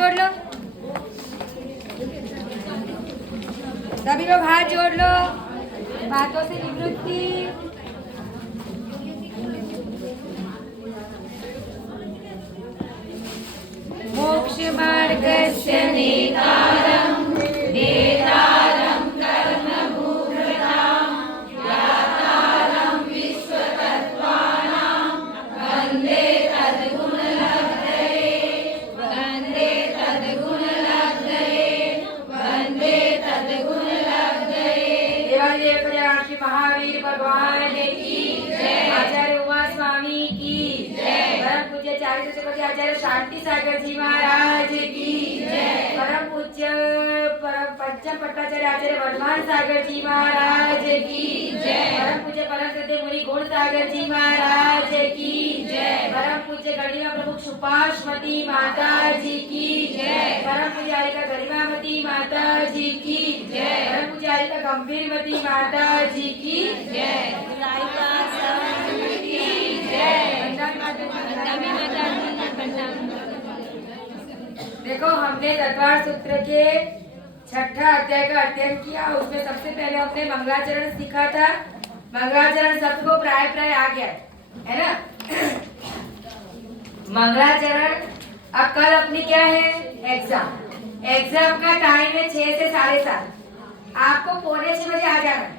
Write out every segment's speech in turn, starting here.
जोड़ लो, सभी लोग हाथ जोड़ लो। बातों से निवृत्ति। मोक्ष मार्गस्य नेतारं नेतारं कर्मभूभृतां ज्ञातारं विश्वतत्त्वानां वन्दे तद्गुणलब्धये वन्दे तद्गुणलब्धये वन्दे तद्गुणलब्धये। देवादिदेव कल्याण महावीर भगवान की जय। आचार्य उमा स्वामी की जय। परम पूज्य आचार्य शांति सागर जी महाराज की जय। परम पूज्य परम पंचम पट्टाचार्य आचार्य वर्धमान सागर जी महाराज की जय। परम पूज्य परम श्रद्धेय मुनि गुण सागर जी महाराज की जय। परम पूज्य गणिमा प्रमुख सुपाशमती माता जी की जय। परम पूज्य आलिका गरिमामती माता जी की जय। परम पूज्य आलिका गंभीरमती माता जी की जय। देखो, हमने दरबार सूत्र के छठा अध्याय का अध्ययन किया। उसमें सबसे पहले हमने मंगलाचरण सीखा था। मंगलाचरण सबको प्राय प्राय आ गया है ना। मंगलाचरण। अब कल अपनी क्या है? एग्जाम। एग्जाम का टाइम है 6 से 7:30। आपको 5:45 बजे आ जाना है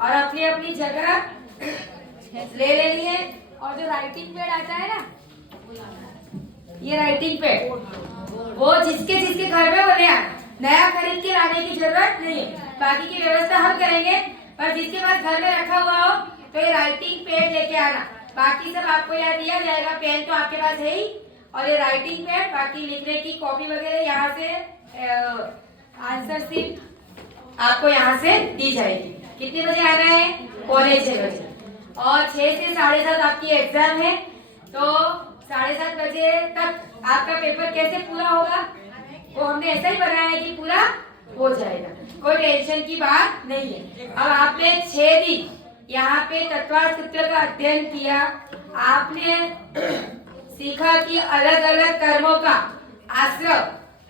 और अपनी अपनी जगह ले लेनी है। और जो राइटिंग पैड आता है ना, ये राइटिंग पैड वो जिसके जिसके घर में वो ले आना। नया खरीद के लाने की जरूरत नहीं है, बाकी की व्यवस्था हम करेंगे। पर जिसके पास घर में रखा हुआ हो तो ये राइटिंग पैड लेके आना। बाकी सब आपको यहाँ दिया जाएगा। पेन तो आपके पास है ही, और ये राइटिंग पैड, बाकी लिखने की कॉपी वगैरह यहाँ से आंसर शीट आपको यहाँ से दी जाएगी। कितने बजे आना है? 5:45 बजे। और 6 से 7:30 आपकी एग्जाम है। तो 7:30 बजे तक आपका पेपर कैसे पूरा होगा वो हमने ऐसा ही बनाया है कि पूरा हो जाएगा। कोई टेंशन की बात नहीं है। अब आपने 6 दिन यहाँ पे तत्वार्थ सूत्र का अध्ययन किया। आपने सीखा कि अलग अलग कर्मों का आश्रय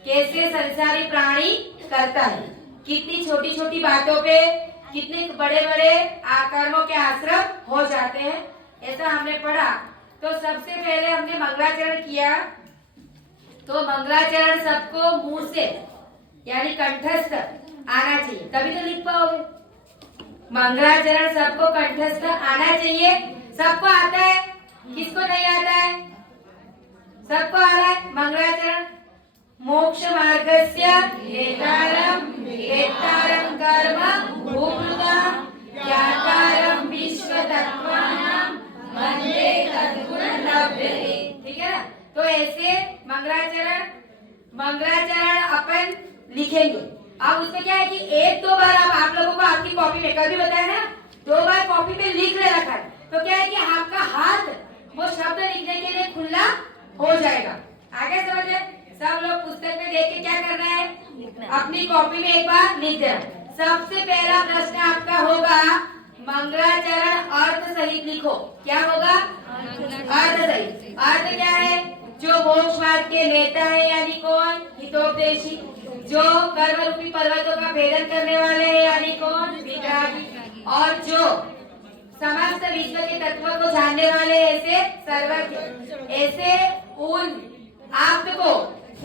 कैसे संसारी प्राणी करता है। कितनी छोटी छोटी बातों पे कितने बड़े बड़े कर्मों के आश्रय हो जाते हैं, ऐसा हमने पढ़ा। तो सबसे पहले हमने मंगलाचरण किया। तो मंगलाचरण सबको मुंह से यानी कंठस्थ आना चाहिए, तभी तो लिख पाओगे। मंगलाचरण सबको कंठस्थ आना चाहिए। सबको आता है? किसको नहीं आता है? सबको आ रहा है मंगलाचरण। मोक्ष मार्गस्य नेतारं नेतारं कर्म भूभृतां ज्ञातारं विश्वतत्त्वानां वन्दे तद्गुणलब्धये। ठीक है ना। तो ऐसे मंगलाचरण अपन लिखेंगे। अब उसमें क्या है कि 1-2 बार आप लोगों को आपकी कॉपी में, कल भी बताया ना, 2 बार कॉपी में लिख ले रखा है। तो क्या है कि आपका हाथ वो शब्द लिखने के लिए खुला हो जाएगा। आगे समझे? सब लोग पुस्तक में देख के क्या करना है? अपनी कॉपी में एक बार लिख देना। सबसे पहला प्रश्न आपका होगा मंगलाचरण अर्थ सहित लिखो। क्या होगा? अर्थ सहित। अर्थ क्या है? जो मोक्ष मार्ग के नेता है यानी कौन? हितोपदेशी। जो कर्म रूपी पर्वतों का भेदन करने वाले हैं यानी कौन? वितरागी। और जो समस्त विश्व के तत्व को जानने वाले ऐसे सर्वज्ञ। ऐसे उन आपको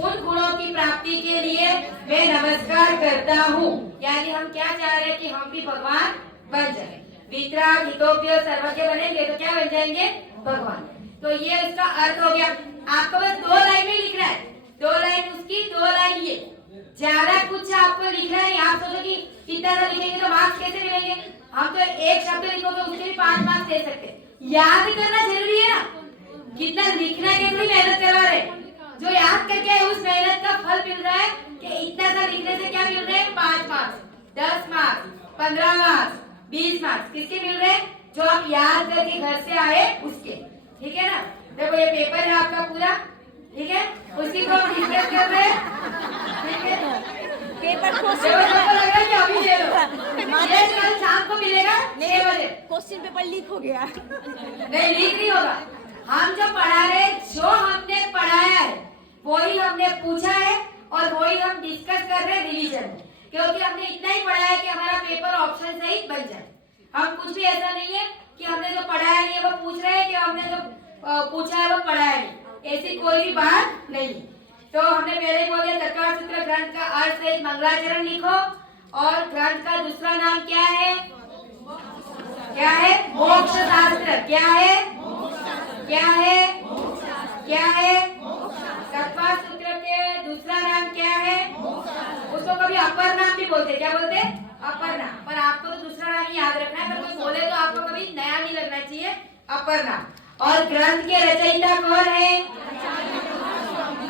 उन गुणों की प्राप्ति के लिए मैं नमस्कार करता हूँ। यानी हम क्या चाह रहे हैं कि हम भी भगवान बन जाए। वितराग हितोपदेश सर्वज्ञ बनेंगे तो क्या बन जाएंगे? भगवान। तो ये इसका अर्थ हो गया। आपको बस 2 लाइन में लिखना है। 2 लाइन उसकी, 2 लाइन ये। ज्यादा कुछ आपको लिखना है। आप सोचो कि इतना सा लिखेंगे तो मार्क्स कैसे मिलेंगे? हम तो एक शब्द लिखोगे उसके भी 5 मार्क्स दे सकते हैं। याद करना जरूरी है ना। कितना लिखना है, कितनी मेहनत करवा रहे। जो याद करके है उस मेहनत का फल मिल रहा है कि इतना सा लिखने से क्या मिल रहे हैं? 5 मार्क्स, 10 मार्क्स, 15 मार्क्स, 20 मार्क्स। किसके मिल रहे हैं? जो आप याद करके घर से आए उसके। ठीक है ना। देखो ये पेपर है आपका पूरा, ठीक है, उसी को हम डिस्कस कर रहे हैं। ठीक है, पेपर को लग रहा है कि अभी ले लो, ये कल शाम को मिलेगा 6 बजे। क्वेश्चन पेपर लीक हो गया। नहीं, लीक नहीं होगा। हम जो पढ़ा रहे, जो हमने पढ़ाया है वही हमने पूछा है और वही हम डिस्कस कर रहे हैं रिवीजन में, क्योंकि हमने इतना ही पढ़ा है कि हमारा पेपर ऑप्शन सहित बन जाए। हम कुछ भी ऐसा नहीं है कि हमने जो पढ़ाया नहीं है वो पूछ रहे हैं कि हमने जो पूछा है वो पढ़ाया नहीं, ऐसी कोई भी बात नहीं। तो हमने पहले ही बोल दिया तत्काल सूत्र ग्रंथ का अर्थ सहित मंगलाचरण लिखो, और ग्रंथ का दूसरा नाम क्या है? क्या है? मोक्ष शास्त्र। क्या है? क्या है? क्या है? तत्काल सूत्र के दूसरा नाम क्या है? उसको कभी अपर नाम भी बोलते, क्या बोलते? अपर नाम। पर आपको तो दूसरा नाम ही याद रखना है, पर कोई बोले तो आपको कभी नया नहीं लगना चाहिए, अपर नाम। और ग्रंथ के रचयिता कौन है?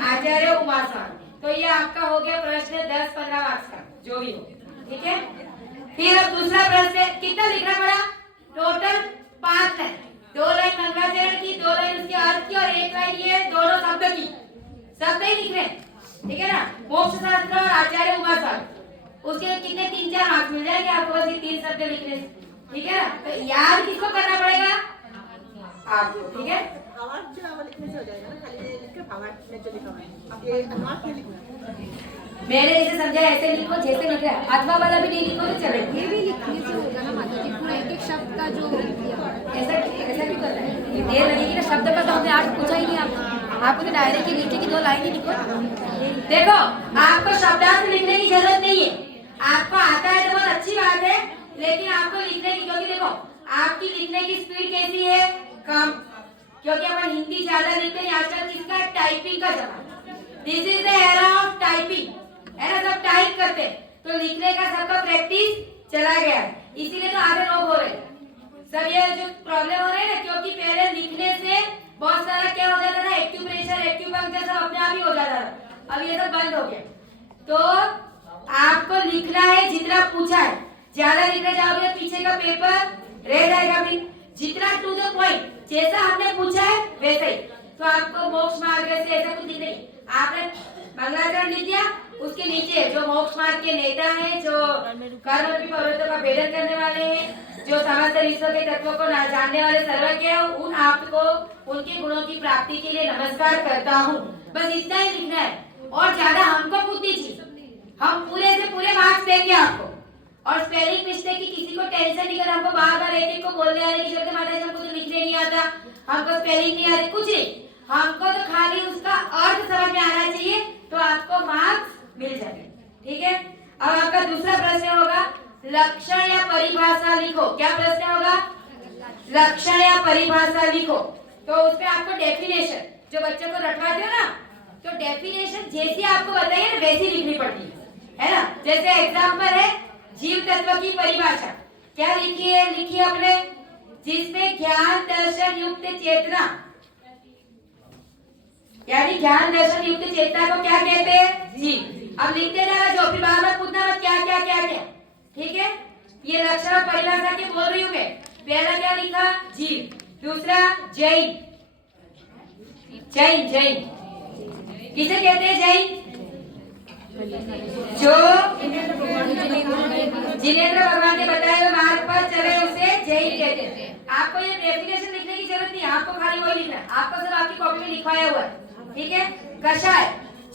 आचार्य उमास्वामी। तो ये आपका हो गया प्रश्न 10-15 मार्क्स का, जो भी हो, ठीक है। फिर अब दूसरा प्रश्न, कितना लिखना पड़ा? टोटल 5 लाइन, 2 लाइन मंगलाचरण की, 2 लाइन उसके अर्थ की, और 1 लाइन ये दोनों शब्द की। सब नहीं लिख रहे, ठीक है ना। मोक्ष शास्त्र और आचार्य उमास्वामी, उसके कितने 3-4 मार्क्स मिल जाएंगे आपको बस ये 3 शब्द लिखने से, ठीक है ना। तो याद किसको करना पड़ेगा? आपको, ठीक है। भावार्थ जो लिखने से हो जाएगा ना, खाली लिख के भावार्थ में जो लिखा हुआ है अब ये अनुवाद में लिखना। मैंने जैसे समझा ऐसे लिखो जैसे लिखा है, अथवा वाला भी नहीं लिखो तो चलेगा। ये भी लिखने से होगा ना माता जी, पूरा एक एक शब्द का जो ऐसा क्यों करना है? ये देर लगेगी ना, शब्द का तो हमने आज पूछा ही नहीं आपको तो डायरेक्ट ही लिखने की 2 लाइन ही लिखो। देखो आपको शब्दार्थ लिखने की जरूरत नहीं है, आपको आता है तो बहुत अच्छी बात है, लेकिन आपको लिखने की, क्योंकि देखो आपकी लिखने की स्पीड कैसी है? कम, क्योंकि अपन हिंदी ज्यादा लिखते हैं आजकल। किसका? टाइपिंग का जमाना। This is the era of typing, है ना। सब टाइप करते, तो लिखने का सबका प्रैक्टिस चला गया है, इसीलिए तो आधे लोग हो रहे सब ये जो प्रॉब्लम हो रही है ना, क्योंकि पहले लिखने से बहुत सारा क्या हो जाता था, एक्यूप्रेशर एक्यूपंक्चर सब अपने आप ही हो जाता था, अब ये सब बंद हो गया। तो आपको लिखना है जितना पूछा है, ज्यादा लिखने जाओगे तो पीछे का पेपर रह जाएगा। भी जितना टू द पॉइंट, जैसा हमने पूछा है वैसे ही। तो आपको मोक्ष मार्ग से ऐसा कुछ नहीं, आपने मंगलाचरण लिख दिया, उसके नीचे जो मोक्ष मार्ग के नेता हैं, जो कर्म रूपी पर्वतों का भेदन करने वाले हैं, जो समस्त विश्व के तत्वों को जानने वाले सर्वज्ञ हैं, उन आपको उनके गुणों की प्राप्ति के लिए नमस्कार करता हूँ। बस इतना ही लिखना है, और ज्यादा हमको खुद दीजिए, हम पूरे से पूरे मार्क्स देंगे आपको। और स्पेलिंग मिस्टेक की किसी को टेंशन नहीं करना, हमको बार बार एक को बोलने आने की जरूरत है, माता जी हमको तो लिखने नहीं आता, हमको स्पेलिंग नहीं आती, कुछ नहीं, हमको तो खाली उसका अर्थ समझ में आना चाहिए, तो आपको मार्क्स मिल जाएंगे, ठीक है। अब आपका दूसरा प्रश्न होगा लक्षण या परिभाषा लिखो। क्या प्रश्न होगा? लक्षण या परिभाषा लिखो। तो उसपे आपको डेफिनेशन, जो बच्चों को रटवाते हो ना, तो डेफिनेशन जैसी आपको बताइए ना वैसी लिखनी पड़ती है ना। जैसे एग्जाम्पल है जीव तत्व की परिभाषा, क्या लिखी है? लिखी अपने, जिसमें ज्ञान दर्शन युक्त चेतना, यानी ज्ञान दर्शन युक्त चेतना को क्या कहते हैं? जीव। अब लिखते जाना, जो भी बार बार पूछना मत क्या क्या क्या क्या, ठीक है। ये लक्षण और परिभाषा के बोल रही हूँ मैं। पहला क्या लिखा? जीव। दूसरा जैन, जैन जैन किसे कहते हैं? जैन जो जिनेंद्र भगवान ने बताए हुए मार्ग पर चले उसे जैन कहते हैं। आपको ये डेफिनेशन लिखने की जरूरत नहीं है, आपको खाली वही लिखना है, आपको सब आपकी कॉपी में लिखवाया हुआ है, ठीक है। कषाय,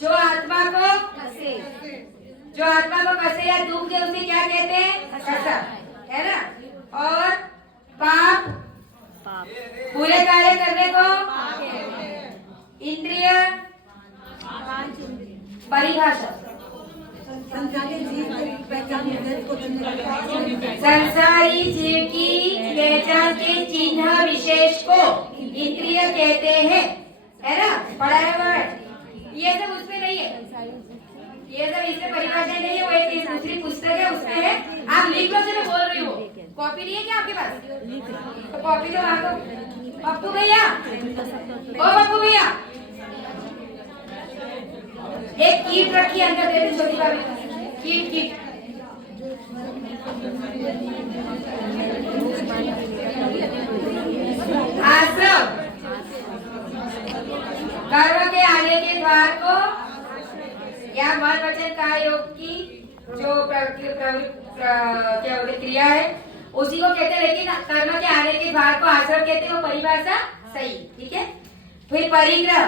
जो आत्मा को कसे, जो आत्मा को कसे या दुख दे उसे क्या कहते हैं? कसा, है ना। और पाप, पूरे कार्य करने को इंद्रिय, परिभाषा, संसारी जीव की पहचान के चिन्ह विशेष को इंद्रिय कहते हैं, है ना। पढ़ाया हुआ है, ये सब उसमें नहीं है, ये सब इसमें परिभाषा नहीं है, वो एक दूसरी पुस्तक है उसमें है। आप लिख लो, से मैं बोल रही हूँ। कॉपी नहीं है क्या आपके पास? तो कॉपी तो वहाँ को पप्पू भैया, ओ पप्पू भैया, एक कीट रखी अंदर, दे दे छोटी भाभी, कीट कीट। आश्रम, कर्म के आने के द्वार को या मन वचन काया योग की जो क्या बोलते क्रिया है उसी को कहते हैं, लेकिन कर्म के आने के द्वार को आश्रम कहते हैं, वो परिभाषा सही, ठीक है। फिर परिग्रह,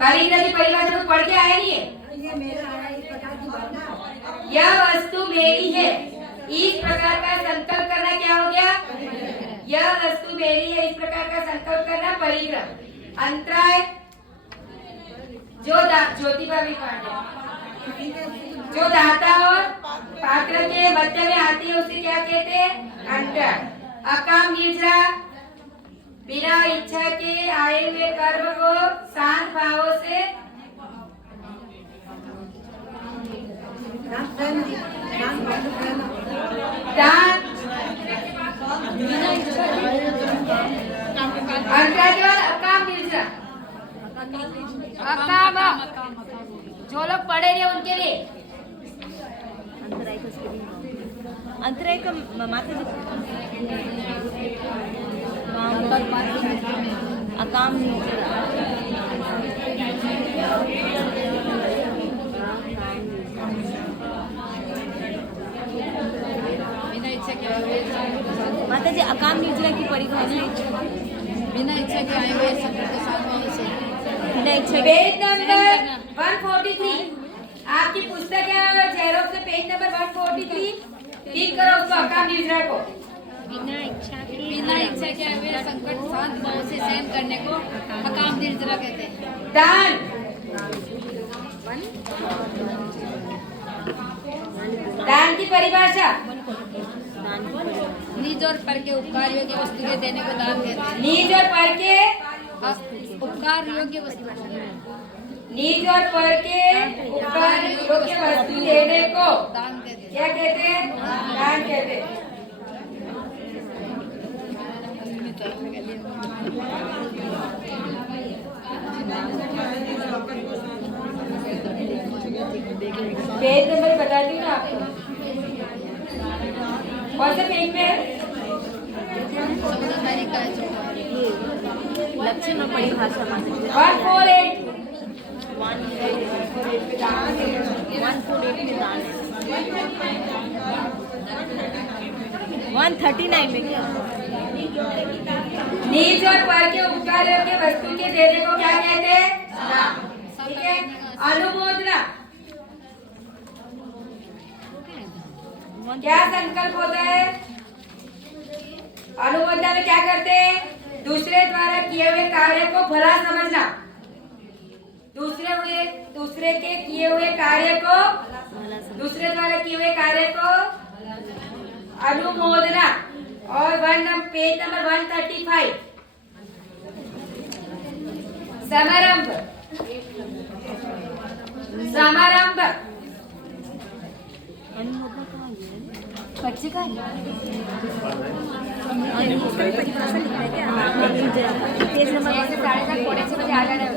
परिग्रह की परिभाषा तो पढ़ के आया नहीं है। यह वस्तु मेरी है, इस प्रकार का संकल्प करना क्या हो गया? यह वस्तु मेरी है, इस प्रकार का संकल्प करना परिग्रह। अंतराय जो ज्योतिबा भी जो दाता और पात्र के मध्य में आती है उसे क्या कहते हैं? अंतर। अकाम निर्जरा बिना इच्छा के आए हुए कर्म को शांत भाव से अंतरा के बाद अकाम निर्जरा। अकाम जो लोग पढ़े रहे उनके लिए अंतराय का माता अकाम माता जी अकाम निर्जरा की परिभाषा बिना इच्छा के आए हुए शब्द के साथ वहाँ से बिना इच्छा पेज नंबर 143 आपकी पुस्तक है जेरोक्स से पेज नंबर 143 टिक करो उसको अकाम निर्जरा को। बिना इच्छा के आए हुए संकट शांत भाव से सहन करने को अकाम निर्जरा कहते हैं। दान दान की परिभाषा निज और पर के उपकार योग्य वस्तु के देने को दान कहते हैं। निज और पर के उपकार योग्य वस्तु निज और पर के उपकार योग्य वस्तु देने को दान कहते हैं। क्या कहते हैं? दान कहते हैं। पेज नंबर बता दी ना आपको, कौन से पेज पे है? लक्षण और परिभाषा 148 148 में दान है 139 में क्या? निज और पर के उपकार के वस्तु के देने को क्या कहते हैं? दान। ठीक है। अनुमोदना क्या संकल्प होता है? अनुमोदना में क्या करते हैं? दूसरे द्वारा किए हुए कार्य को भला समझना, दूसरे के किए हुए कार्य को दूसरे द्वारा किए हुए कार्य को अनुमोदना। और पेज नंबर 135 समारंभ समारंभ बच्चे का पेज नंबर 7:30 पौने 6 बजे आ जाना है।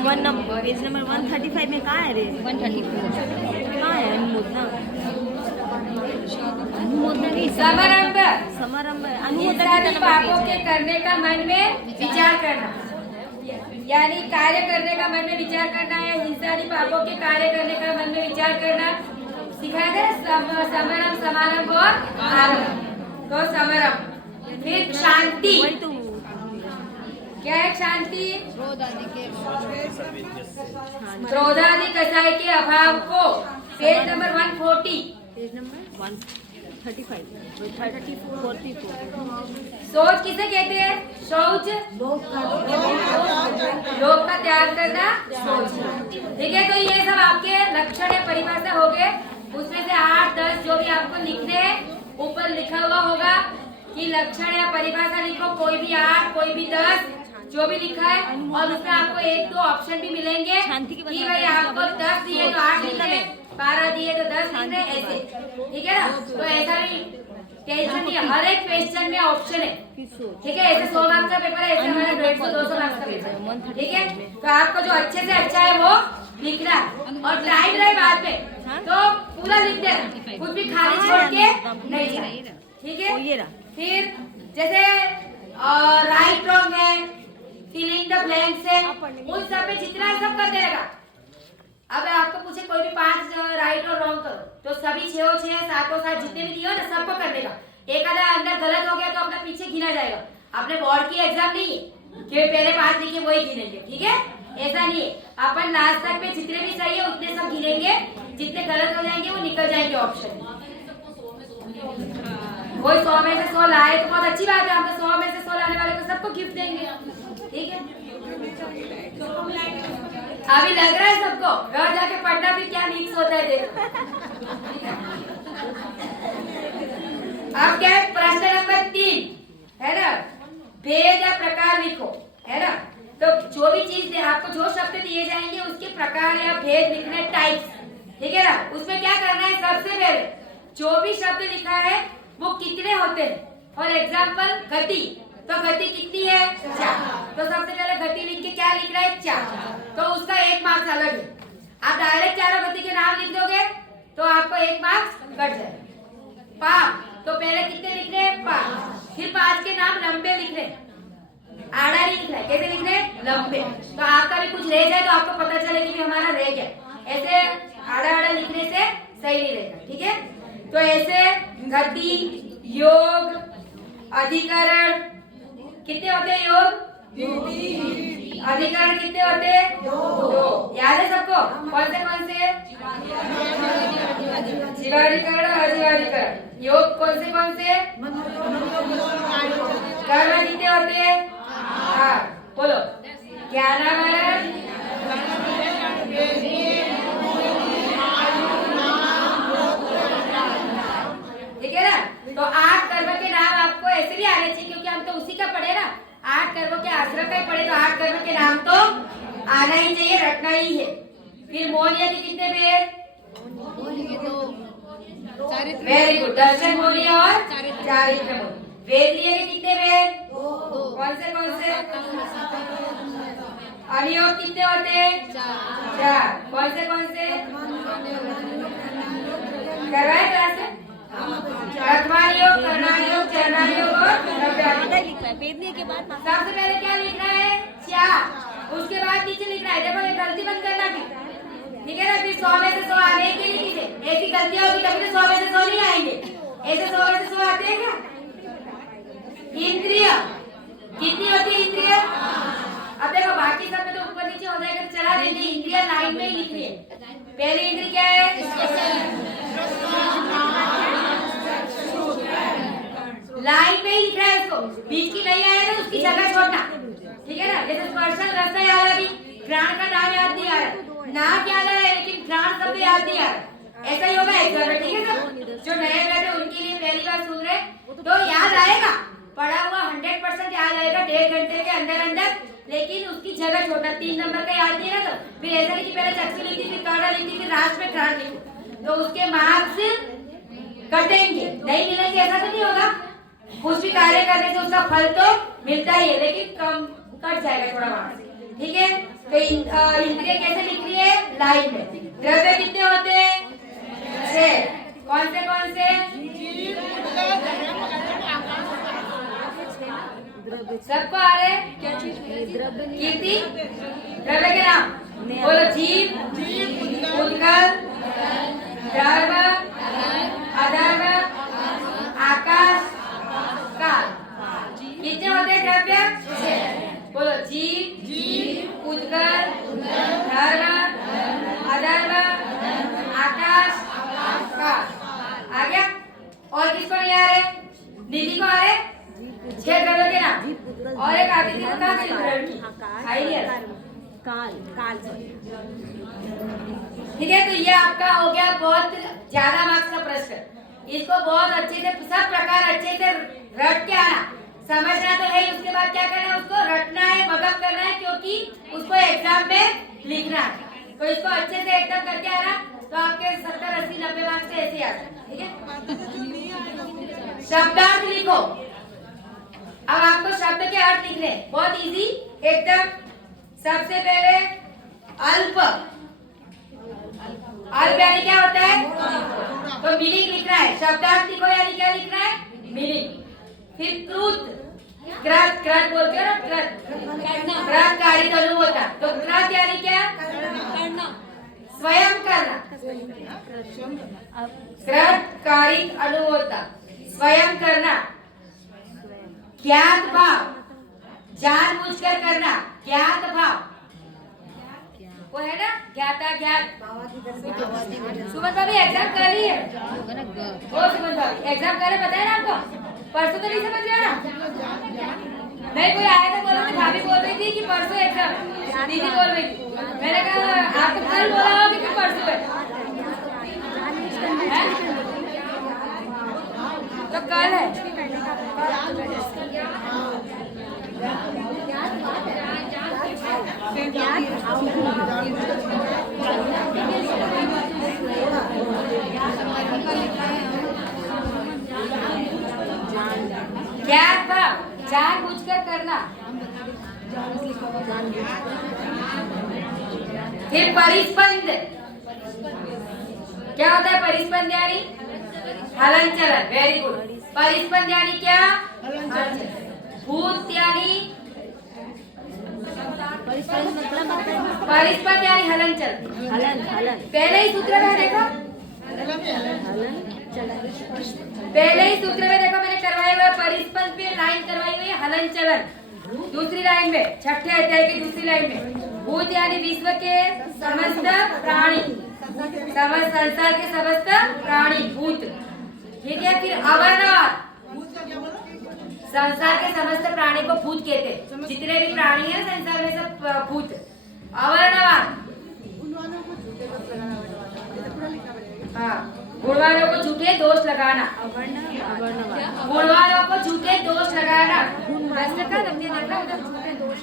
वन नंबर पेज नंबर 135 में कहाँ है रे? 134 कहाँ है? समारंभ समारंभ अनुमोदन पापों के करने का मन में विचार करना, यानी कार्य करने का मन में विचार करना है। हिंसानी पापों के कार्य करने का मन में विचार करना सिखाया था। समारंभ समारंभ और आरंभ। तो समारंभ। फिर शांति क्या है? शांति क्रोधादि कसाई के अभाव को पेज नंबर 140 पेज नंबर 135 44 शौच किसे कहते हैं? शौच लोभ का त्याग करना शौच। ठीक है। तो ये सब आपके लक्षण या परिभाषा हो गए। उसमें से 8-10 जो भी आपको लिखने हैं ऊपर लिखा हुआ होगा कि लक्षण या परिभाषा लिखो, कोई भी 8 कोई भी 10 जो भी लिखा है। और उसमें आपको 1-2 ऑप्शन भी मिलेंगे कि भाई आपको 10 दिए तो 8 लिखने, 12 दिए तो 10 लिखने, ऐसे। ठीक है ना? तो ऐसा भी टेंशन नहीं, हर एक क्वेश्चन में ऑप्शन है। ठीक है। ऐसे 100 मार्क्स का पेपर है, ऐसे हमारा 150-200 मार्क्स का पेपर है। ठीक है। तो आपको जो अच्छे से अच्छा है वो लिखना है। और टाइम रहे बाद में तो पूरा लिख देना, कुछ भी खाली छोड़ के नहीं जाना। ठीक है। फिर जैसे राइट रॉन्ग है, फिलिंग द ब्लैंक्स है, उन सब पे जितना है सब कर देगा। अगर आपको पूछे कोई भी 5 राइट और रॉन्ग करो तो सभी 6 और 6 7 और 7 जितने भी दिए हो ना सबको कर देगा। एक आधा अंदर गलत हो गया तो अपना पीछे गिना जाएगा। अपने बोर्ड की एग्जाम नहीं है कि पहले 5 लिखे वही गिनेंगे, ठीक है? ऐसा नहीं है। अपन लास्ट तक में जितने भी सही है उतने सब गिनेंगे, जितने गलत हो जाएंगे वो निकल जाएंगे ऑप्शन। कोई 100 में से 100 लाए तो बहुत अच्छी बात है, हम तो 100 में से 100 लाने वाले को सबको गिफ्ट देंगे, ठीक है? अभी लग रहा है सबको, घर जाके पढ़ना फिर क्या मिक्स होता है देखो। अब क्या है प्रश्न नंबर 3 है ना, भेद या प्रकार लिखो, है ना? तो जो भी चीज आपको जो शब्द दिए जाएंगे उसके प्रकार या भेद लिखने टाइप्स, ठीक है ना? उसमें क्या करना है, सबसे पहले जो भी शब्द लिखा है वो कितने होते हैं। फॉर एग्जाम्पल गति, तो गति कितनी है 4, तो सबसे पहले गति लिख के क्या लिख रहा है 4, तो उसका 1 मार्क्स अलग है। आप डायरेक्ट चारों गति के नाम लिख दोगे तो आपको 1 मार्क्स कट जाएगा। 5, तो पहले कितने लिख रहे हैं 5, फिर 5 के नाम लंबे लिख रहे हैं, आड़ा नहीं लिख रहा है, कैसे लिख रहे हैं लंबे। तो आपका भी कुछ रह जाए तो आपको पता चले कि हमारा रह गया, ऐसे आड़ा आड़ा लिखने से सही नहीं रहेगा, ठीक है? तो ऐसे गति, योग, अधिकरण कितने होते हैं, योग अधिकरण कितने होते हैं 2, याद है सबको? कौन से जीवाधिकरण और अजीवाधिकरण। योग कौन से कर्म कितने होते हैं 8, बोलो ज्ञानावरण, ठीक है ना? तो 8 कर्म के नाम आपको ऐसे भी आने चाहिए क्योंकि हम तो उसी का पढ़े ना, 8 कर्मों के आश्रम का ही पढ़े, तो 8 कर्म के नाम तो आना ही चाहिए, रटना ही है। फिर मौर्य के कितने भेद, वेरी गुड, दर्शन मौर्य और चारित्र मौर्य। वेदीय के कितने भेद, कौन से अनियोग कितने होते हैं 4, कौन से करवाए क्लास में, रथवान योग, कर्णान योग, चरणान योग और वेदनीय के बाद सबसे पहले क्या लिखना है 4, उसके बाद नीचे लिखना है, देखो ये गलती बंद करना फिर, ठीक है ना? फिर 100 में से 100 आने के लिए किसे ऐसी गलतियां होगी तभी तो 100 में से 100 नहीं आएंगे, ऐसे 100 में से 100 आते हैं क्या? इंद्रिय कितनी होती है इंद्रिय, अब देखो बाकी सब में तो ऊपर नीचे हो जाएगा, तो चला देंगे, इंद्रिय लाइन में ही लिखनी है। पहली इंद्रिय क्या है, लाइन में ही लिख रहा है, उसको बीच की नहीं आया तो उसकी जगह छोड़ना, ठीक है ना? जैसे स्पर्शन रस याद आ गई, घ्राण का नाम याद नहीं आ रहा, नाक याद आ रहा है लेकिन घ्राण शब्द याद नहीं आ रहा, ऐसा ही होगा एग्जाम में, ठीक है? सब जो नए बैठे उनके लिए पहली बार सुन रहे तो याद आएगा, पढ़ा हुआ 100% याद आएगा 1.5 घंटे के अंदर, लेकिन उसकी जगह छोड़ना। 3 नंबर का याद नहीं है ना, तो फिर ऐसा नहीं कि पहले चक्षु लिखती फिर काड़ा लिखती फिर लास्ट में घ्राण लिखो, तो उसके मार्क्स कटेंगे, नहीं मिलेंगे, ऐसा तो नहीं होगा। कुछ भी कार्य करने से उसका फल तो मिलता ही है लेकिन कम कट जाएगा थोड़ा मार्क्स, ठीक है? तो इंद्रिय कैसे लिख रही है, लाइन में। द्रव्य कितने होते हैं 6, कौन से सबको आ रहे कीर्ति, द्रव्य के नाम बोलो, जीव, उद्गल, धर्म, अधर्म, आकाश, काल। कितने होते हैं द्रव्य 6, बोलो जीव, उद्गल, धर्म, अधर्म, आकाश, काल। आ गया? और किसको नहीं आ रहे, निधि को आ रहे 6 द्रव्य के नाम, और एक आती थी तो कहाँ से लड़की आई नहीं, ठीक है? तो ये आपका हो गया बहुत ज्यादा मार्क्स का प्रश्न, इसको बहुत अच्छे से सब प्रकार अच्छे से रट के आना, समझना तो है, उसके बाद क्या करना है, उसको रटना है, मगअप करना है, क्योंकि उसको एग्जाम में लिखना है। तो इसको अच्छे से एकदम करके आना, तो आपके 70, 80, 90 मार्क्स से ऐसे आ जाए, ठीक है? शब्दार्थ लिखो। अब आपको शब्द के अर्थ लिखने हैं, बहुत इजी एकदम। सबसे पहले अल्प, अल्प यानी क्या होता है, तो मीनिंग लिखना है, शब्दार्थ लिखो यानी क्या लिखना है, मीनिंग। फिर कृत, कृत बोलते हो ना, कृत कारिक अनु होता, तो कृत यानी क्या, करना, स्वयं करना, कृत कारिक अनु होता, स्वयं करना, ज्ञात भाव, जानबूझकर करना, ज्ञात भाव, वो है ना ज्ञाता ज्ञात। सुमन भाभी एग्जाम कर रही है, ओ सुमन भाभी एग्जाम कर रहे, बताया ना आपको, परसों तो नहीं समझ रहे ना? नहीं, कोई आया था बोला, भाभी बोल रही थी कि परसों एग्जाम, दीदी बोल रही थी, मैंने कहा आपको कल बोला होगा कि परसों है? तो कल है। ज्ञात भाव, जानबूझकर करना। फिर परिस्पंद, क्या होता है परिस्पंद? यानी हलन चलन। Very good. परिस्पंद यानी क्या? भूत यानी परिस्पंद यानी हलन चलन। पहले ही सूत्र में देखो, पहले ही सूत्र में देखो मैंने करवाया हुआ परिस्पंद पे लाइन करवाई हुई है हलन चलन। दूसरी लाइन में, छठे अध्याय की दूसरी लाइन में, भूत यानी विश्व के समस्त प्राणी, समस्त संसार के समस्त प्राणी भूत। ठीक है। फिर अवर्णवाद, संसार के समस्त प्राणी को भूत कहते हैं, जितने भी प्राणी हैं संसार में सब भूत। अवर्णवाद, हाँ, गुणवानों को झूठे दोष लगाना, गुणवानों को झूठे दोष लगाना, झूठे दोष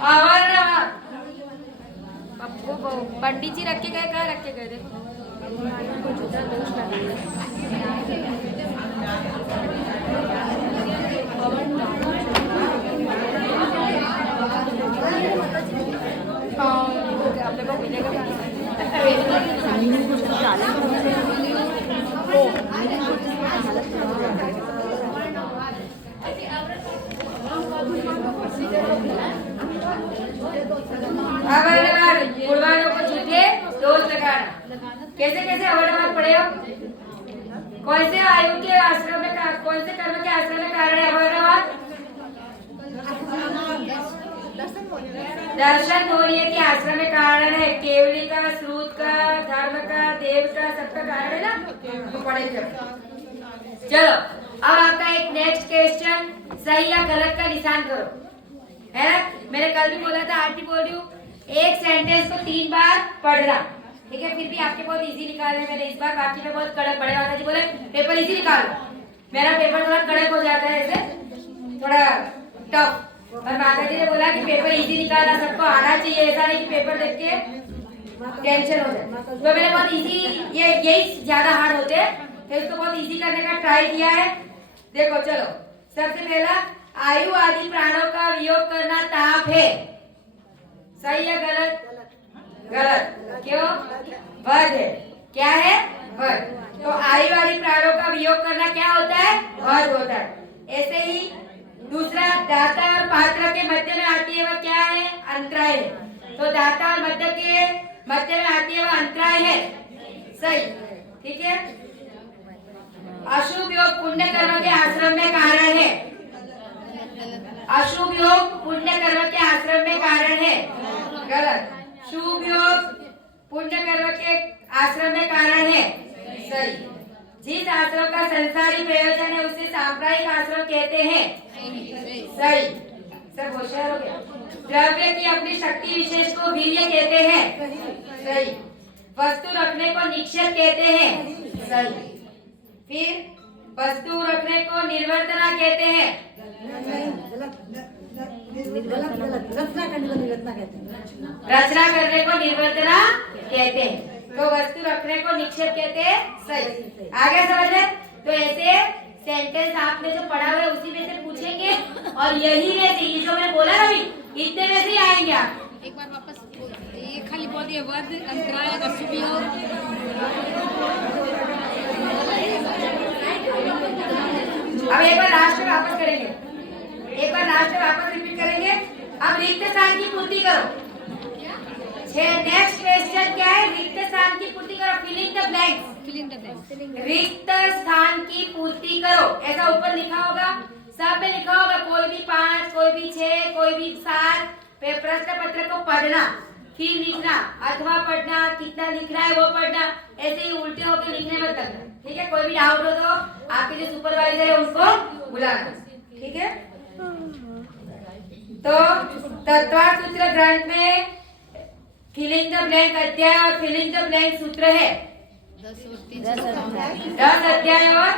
अवर्णवाद। पंडित जी रख के गए, कहाँ रख के गए? देखो अपने को मिलेगा। अवर्णवाद, गुणवानों को झूठे दोष लगाना। कैसे कैसे अवर्णवाद पढ़े हो? कौन से आयु के आश्रम में, कौन से कर्म के आश्रम में कारण है अवर्णवाद? दर्शन मौर्य के आश्रम में कारण है। केवली का, श्रुत का, धर्म का, देव का, सबका कारण है ना, तो पढ़ेंगे। चलो अब आपका एक नेक्स्ट क्वेश्चन, सही या गलत का निशान करो, है ना? मैंने कल भी बोला था, आंटी बोल रही हूँ, एक सेंटेंस को 3 बार पढ़ना। ठीक है। फिर भी आपके बहुत इजी निकाल रहे मैंने इस बार, बाकी में बहुत कड़क पड़े। माता जी बोले पेपर इजी निकालो, मेरा पेपर थोड़ा कड़क हो जाता है, ऐसे थोड़ा टफ, और माता जी ने बोला कि पेपर इजी निकालना, सबको आना चाहिए, ऐसा नहीं कि पेपर देख के टेंशन हो जाए। तो मैंने बहुत इजी, ये यही ज्यादा हार्ड होते हैं, तो इसको बहुत इजी करने का ट्राई किया है। देखो चलो, सबसे पहला, आयु आदि प्राणों का वियोग करना ताप है। सही या गलत? गलत। क्यों? वध है। क्या है? वध। तो आयु आदि प्राणों का वियोग करना क्या होता है? वध होता है। ऐसे ही दूसरा, दाता और पात्र के मध्य में आती है वह क्या है? अंतराय है। तो दाता और मध्य में आती है वह अंतराय है। सही। ठीक है। अशुभ योग पुण्य कर्म के आश्रम में कारण है। अशुभ योग पुण्य कर्म के आश्रम में कारण है। गलत। शुभ योग पुण्य कर्म के आश्रम में कारण है। सही। जिस आश्रम का संसारी प्रयोजन है उसे सांप्रदायिक आश्रम कहते हैं। सही। सब होशियार हो गया। द्रव्य की अपनी शक्ति विशेष को वीर्य कहते हैं। सही। वस्तु रखने को निक्षेप कहते हैं। सही। फिर वस्तु रखने को निर्वर्तना कहते हैं। रचना करने को निर्वर्तना कहते हैं। तो वस्तु रखने को निक्षेप कहते हैं। सही। आगे समझ रहे? तो ऐसे सेंटेंस आपने जो पढ़ा हुआ है उसी में से पूछेंगे, और यही में से, ये जो मैंने बोला ना अभी, इतने में से ही आएंगे आप। एक बार वापस ये खाली बोल दिए, वध, अंतराय, अशुभ योग। अब एक बार लास्ट में वापस करेंगे, एक बार लास्ट में वापस रिपीट करेंगे। अब रिक्त स्थान की पूर्ति करो। नेक्स्ट क्वेश्चन क्या है? रिक्त स्थान की पूर्ति करो, filling the blanks. Filling the blanks. रिक्त स्थान की पूर्ति करो, ऐसा ऊपर लिखा होगा, सब में लिखा होगा, कोई भी 5, कोई भी 6, कोई भी 7 प्रश्न पत्र को पढ़ना, फिर लिखना, अथवा पढ़ना, कितना लिख रहा है वो पढ़ना, ऐसे ही उल्टे होकर लिखने मत करना, ठीक है। कोई भी डाउट हो तो आपके जो सुपरवाइजर है उसको बुलाना, ठीक है। तो तत्वार्थ सूत्र ग्रंथ में फिलिंग द ब्लैंक अध्याय और फिलिंग द ब्लैंक सूत्र है 10 अध्याय और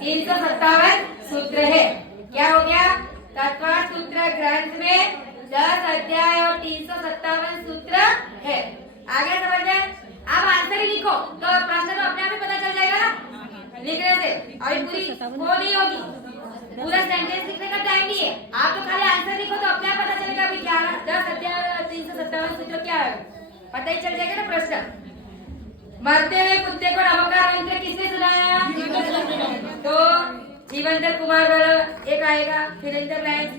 357 सूत्र है। क्या हो गया? तत्वार्थ सूत्र ग्रंथ में 10 अध्याय और 357 सूत्र है। आगे समझ में? आप आंसर ही लिखो तो प्रश्न तो अपने आप ही पता चल जाएगा ना लिखने से, और पूरी वो नहीं होगी, पूरा सेंटेंस लिखने का टाइम नहीं है। आप तो खाली आंसर लिखो तो अपने आप पता चलेगा भी क्या 10 अध्याय और 357 सूत्र क्या है, पता ही चल जाएगा ना प्रश्न। मरते हुए कुत्ते को नमोकार मंत्र किसने सुनाया? तो जीवंतर कुमार वाला एक आएगा, फिर इन द ब्लैंक्स।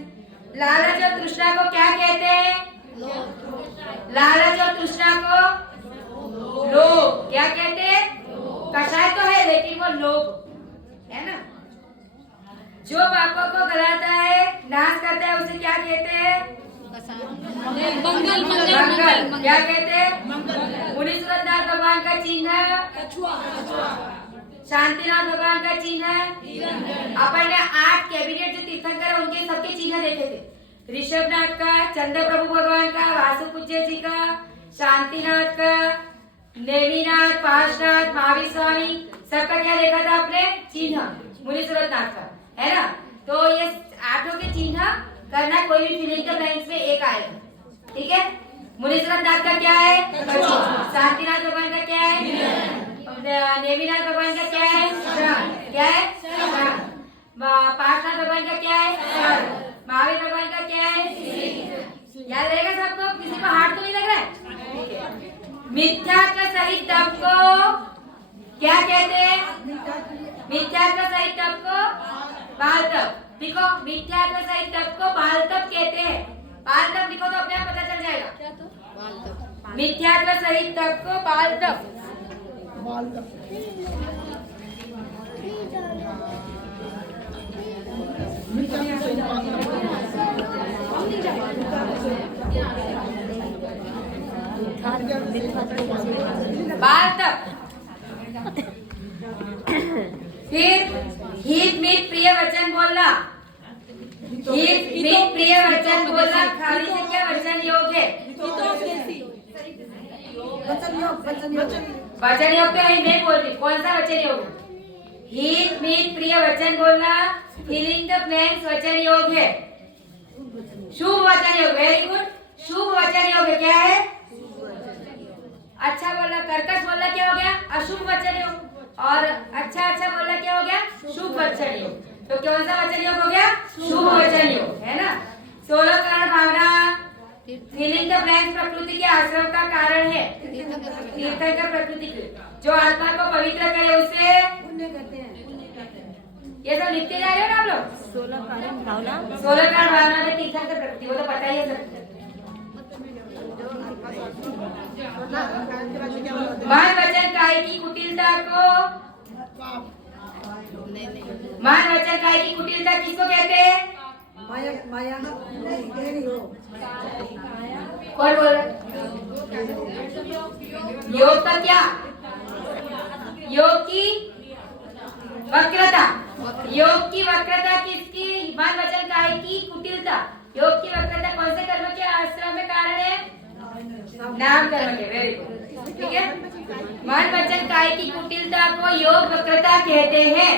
लालच और तृष्णा को क्या कहते हैं? लालच और तृष्णा को लोभ। क्या कहते हैं? कषाय तो है लेकिन वो लोभ है ना। जो पापों को गलाता है, नाश करता है, उसे क्या कहते हैं? मंगल मंगल मंगल। क्या कहते हैं? मुनि सूरतनाथ भगवान का चिन्ह, शांतिनाथ भगवान का चिन्ह। अपन ने 8 कैबिनेट जो तीर्थंकर है उनके सबके चिन्ह देखे थे। ऋषभनाथ का, चंद्र प्रभु भगवान का, वासु पूज्य जी का, शांतिनाथ का, नेमिनाथ, पार्शनाथ, महावीर स्वामी, सबका क्या देखा था आपने? चिन्ह। मुनि सूरतनाथ का है ना। तो ये 8 के चिन्ह करना, कोई भी फिलिंग द ब्लैंक्स में एक आएगा, ठीक है। मुनि सूरतनाथ का क्या है? शांतिनाथ भगवान का क्या है? नेमिनाथ भगवान का क्या है? क्या है? पार्शनाथ भगवान का क्या है? महावीर भगवान का क्या है? याद रहेगा सबको? किसी को हार्ड तो नहीं लग रहा है? मिथ्यात्व सहित तप को क्या कहते हैं? मिथ्यात्व सहित तप को बाल तप। लिखो, मिथ्यात्व सहित तप को बाल तप कहते हैं। बाल तप लिखो तो अपने आप पता चल जाएगा। क्या तो? मिथ्यात्व सहित तप को बाल तप। बाल तप। फिर हित मित प्रिय वचन बोलना। हित मित प्रिय वचन बोलना खाली से क्या वचन योग है? वचन योग पे नहीं बोल रही, कौन सा वचन योग? हित मित प्रिय वचन बोलना फिलिंग द ब्लैंक्स वचन योग है। शुभ वचन योग, वेरी गुड। शुभ वचन योग है, क्या है? अच्छा बोला, कर्कश बोला क्या हो गया? अशुभ वचन योग। और अच्छा अच्छा बोला क्या हो गया? शुभ वचन योग। तो कौन सा वचन योग हो गया? शुभ वचन योग, है ना। 16 कारण भावना फिलिंग द ब्लैंक्स प्रकृति के आश्रम का कारण है। तीर्थंकर प्रकृति की जो आत्मा को पवित्र करे उसे ये सब लिखते जा रहे हो ना आप लोग? 16 कारण भावना में तीर्थंकर प्रकृति, वो तो पता ही है सबको। मान वचन काय की कुटिलता को, मान वचन काय की कुटिलता किसको कहते हैं? माया। कौन बोल रहा? योग का क्या? योग की वक्रता। योग की वक्रता किसकी? मान वचन काय की कुटिलता। योग की वक्रता कौन से कर्म के आश्रम में कारण है? नाम कर्म के, वेरी गुड, ठीक है। मन वचन काय की कुटिलता को योग वक्रता कहते हैं।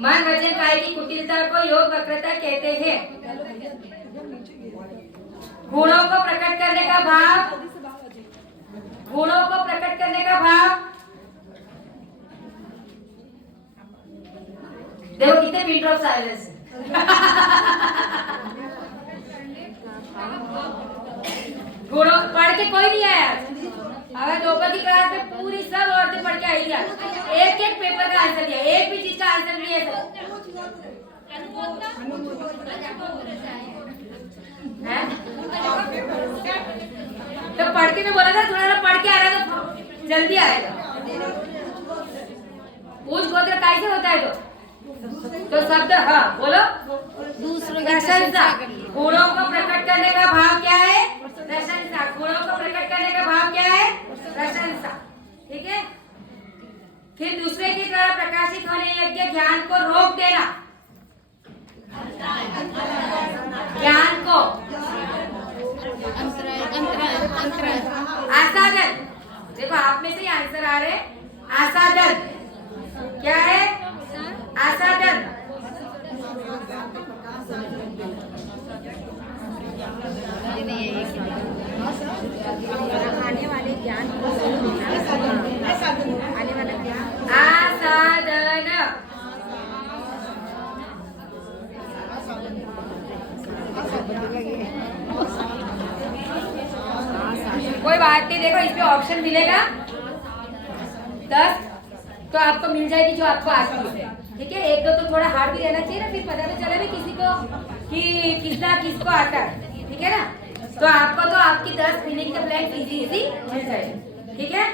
मन वचन काय की कुटिलता को योग वक्रता कहते हैं। गुणों को प्रकट करने का भाव, गुणों को प्रकट करने का भाव। देखो कितने मिनट ऑफ साइलेंस। गुणों पढ़ के कोई नहीं आया। अगर दोपहर की क्लास में पूरी सब औरतें पढ़ के आई क्या? एक एक पेपर का आंसर दिया, एक भी चीज का आंसर नहीं है सब। तो पढ़ के मैं बोला था थोड़ा पढ़ के आ रहा था, जल्दी आएगा। उच्च गोत्र कैसे होता है तो शब्द, हाँ बोलो, दूसरों की प्रशंसा। कर ली। गुणों को प्रकट करने का भाव क्या है? प्रशंसा। गुणों को प्रकट करने का भाव क्या है? प्रशंसा। ठीक है। फिर दूसरे के द्वारा प्रकाशित होने योग्य ज्ञान को रोक देना। ज्ञान को अंतराय अंतराय अंतराय आसादन। देखो आप में से ही आंसर आ रहे। आसादन क्या है? आसादन। आने वाले ज्ञान को आने वाला ज्ञान आसादन। कोई बात नहीं, देखो इसमें ऑप्शन मिलेगा 10 तो आपको मिल जाएगी जो आपको आती है। ठीक है, एक दो तो थोड़ा हार्ड भी रहना चाहिए ना, फिर पता तो चले भी किसी को कि किसना किसको आता है। ठीक है ना, तो आपको तो आपकी 10 फिलिंग द ब्लैंक इजी मिल जाएगी। ठीक है,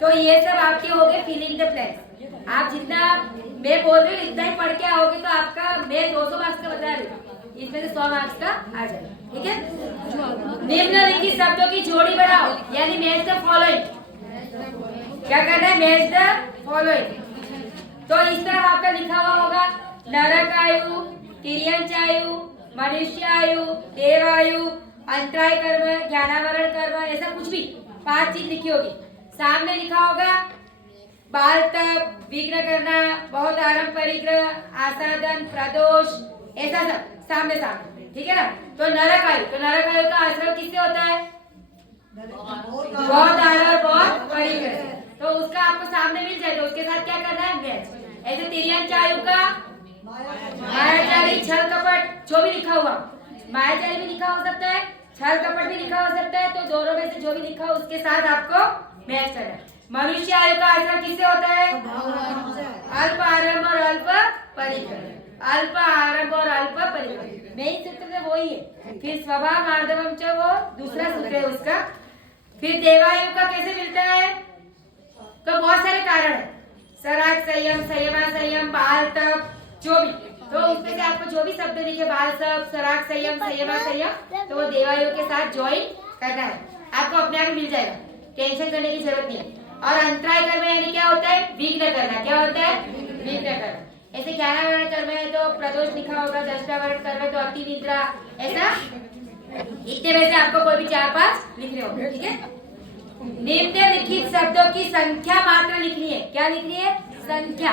तो ये सब आपके हो गए फिलिंग द ब्लैंक। आप जितना मैं बोल रही हूँ इतना ही पढ़ के आओगे तो आपका, मैं 200 मार्क्स का बता रही हूँ, इसमें से 100 मार्क्स का आ जाएगा। ठीक है, निम्नलिखित शब्दों की जोड़ी बढ़ाओ, यानी मैच द फॉलोइंग। क्या करना है? Match the following. तो इस तरह आपका लिखा हुआ होगा, नरक आयु, तिर्यंचायु, मनुष्य आयु, देव आयु, अंतराय कर्म, ज्ञानावरण कर्म, ऐसा कुछ भी 5 चीज लिखी होगी। सामने लिखा होगा बाल तप, विघ्न करना, बहुत आरंभ परिग्रह, आसादन, प्रदोष, ऐसा सब सामने सामने। ठीक है ना, तो नरक आयु, तो नरक आयु का आश्रम किससे होता है? बहुत आरंभ बहुत परिग्रह, तो उसका आपको सामने मिल जाएगा, उसके साथ क्या करना है? मैच। ऐसे तिर्यंचायु का मायाचारी, छल कपट, जो भी लिखा हुआ, मायाचारी भी लिखा हो सकता है, छल कपट भी लिखा हो सकता है, तो दोनों में से जो भी लिखा हो उसके साथ आपको मैच करना है। मनुष्य आयु का आचरण किससे होता है? अल्प आरंभ और अल्प परिग्रह। अल्प आरंभ और अल्प परिग्रह मेन सूत्र में वही है। फिर स्वभाव मार्दवम च, वो दूसरा सूत्र है उसका। फिर देवायु का कैसे मिलता है? तो बहुत सारे कारण है, सराग संयम, संयमा संयम, बाल तप, जो भी, तो उसमें से आपको जो भी शब्द दिखे, बाल तप, सराग संयम, संयमा संयम, तो वो देवायु के साथ ज्वाइन करना है। आपको अपने आप मिल जाएगा, टेंशन करने की जरूरत नहीं है। और अंतराय कर्म यानी क्या होता है? विघ्न करना। क्या होता है? विघ्न करना। ऐसे ज्ञानावरण कर्म है तो प्रदोष लिखा होगा, दष्टावरण कर्म है तो अति निद्रा, ऐसा इतने में से आपको कोई भी 4-5 लिखने होंगे। ठीक है, निम्नलिखित शब्दों की संख्या मात्र लिखनी है। क्या लिखनी है? संख्या,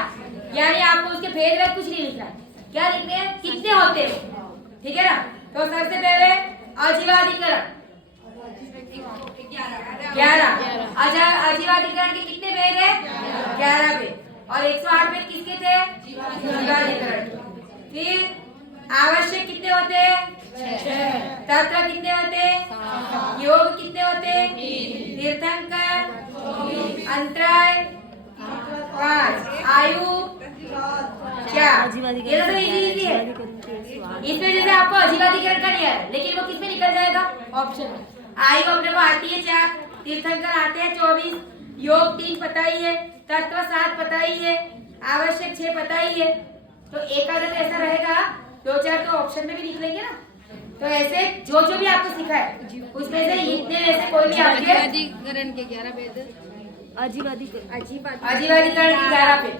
यानी आपको उसके भेद में कुछ नहीं लिखना है। क्या लिखने है? कितने होते हैं। ठीक है ना, तो सबसे पहले अजीवाधिकरण 11। अजीवाधिकरण के कितने भेद है? 11 भेद। और 108 भेद किसके थे? जीवाधिकरण। फिर आवश्यक कितने होते हैं? 6। तत्व कितने होते हैं? योग कितने होते हैं? तीर्थंकर, अंतराय 5, आयु क्या? ये तो सब इजी है। इसमें जैसे आपको अजीवाधिकरण का नहीं आया, लेकिन वो किसमें निकल जाएगा? ऑप्शन में। आयु अपने को आती है 4, तीर्थंकर आते हैं 24, योग 3 पता ही है, तत्व 7 पता ही है, आवश्यक 6 पता ही है। तो एक आधा तो ऐसा रहेगा, 2-4 तो ऑप्शन में भी निकलेंगे ना। तो ऐसे जो जो भी आपको सिखा है उसमें से इतने में से कोई भी आपके अधिकरण के 11 भेद, अजीवाधिकरण के 11 पे,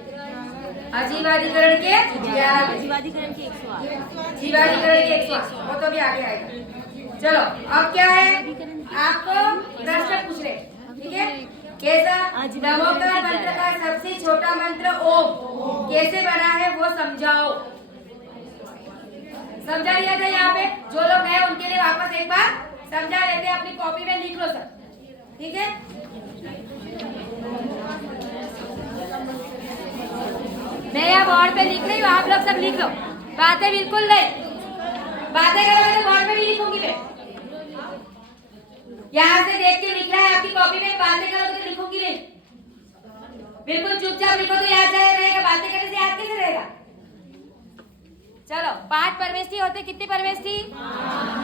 अजीवाधिकरण के 11 पे, जीवाधिकरण के 108 जीवाधिकरण के 108, वो तो भी आगे आएगा। चलो अब क्या है, आपको प्रश्न पूछ रहे। ठीक है, कैसा? नमोकार मंत्र का सबसे छोटा मंत्र ओम कैसे बना है वो समझाओ। समझा लिया था यहाँ पे, जो लोग गए उनके लिए वापस एक बार समझा लेते हैं, अपनी कॉपी में लिख लो सर। ठीक है, मैं यहाँ बोर्ड पे लिख रही हूँ, आप लोग सब लिख लो। बातें बिल्कुल नहीं, बातें करोगे तो बोर्ड पे भी लिखूंगी मैं। यहाँ से देख के लिख रहा है आपकी कॉपी में, बातें करोगे तो लिखूंगी नहीं। बिल्कुल चुपचाप लिखो तो याद रहेगा, बातें करने से याद कैसे रहेगा। चलो 5 परमेष्ठी होते, कितनी परमेष्ठी?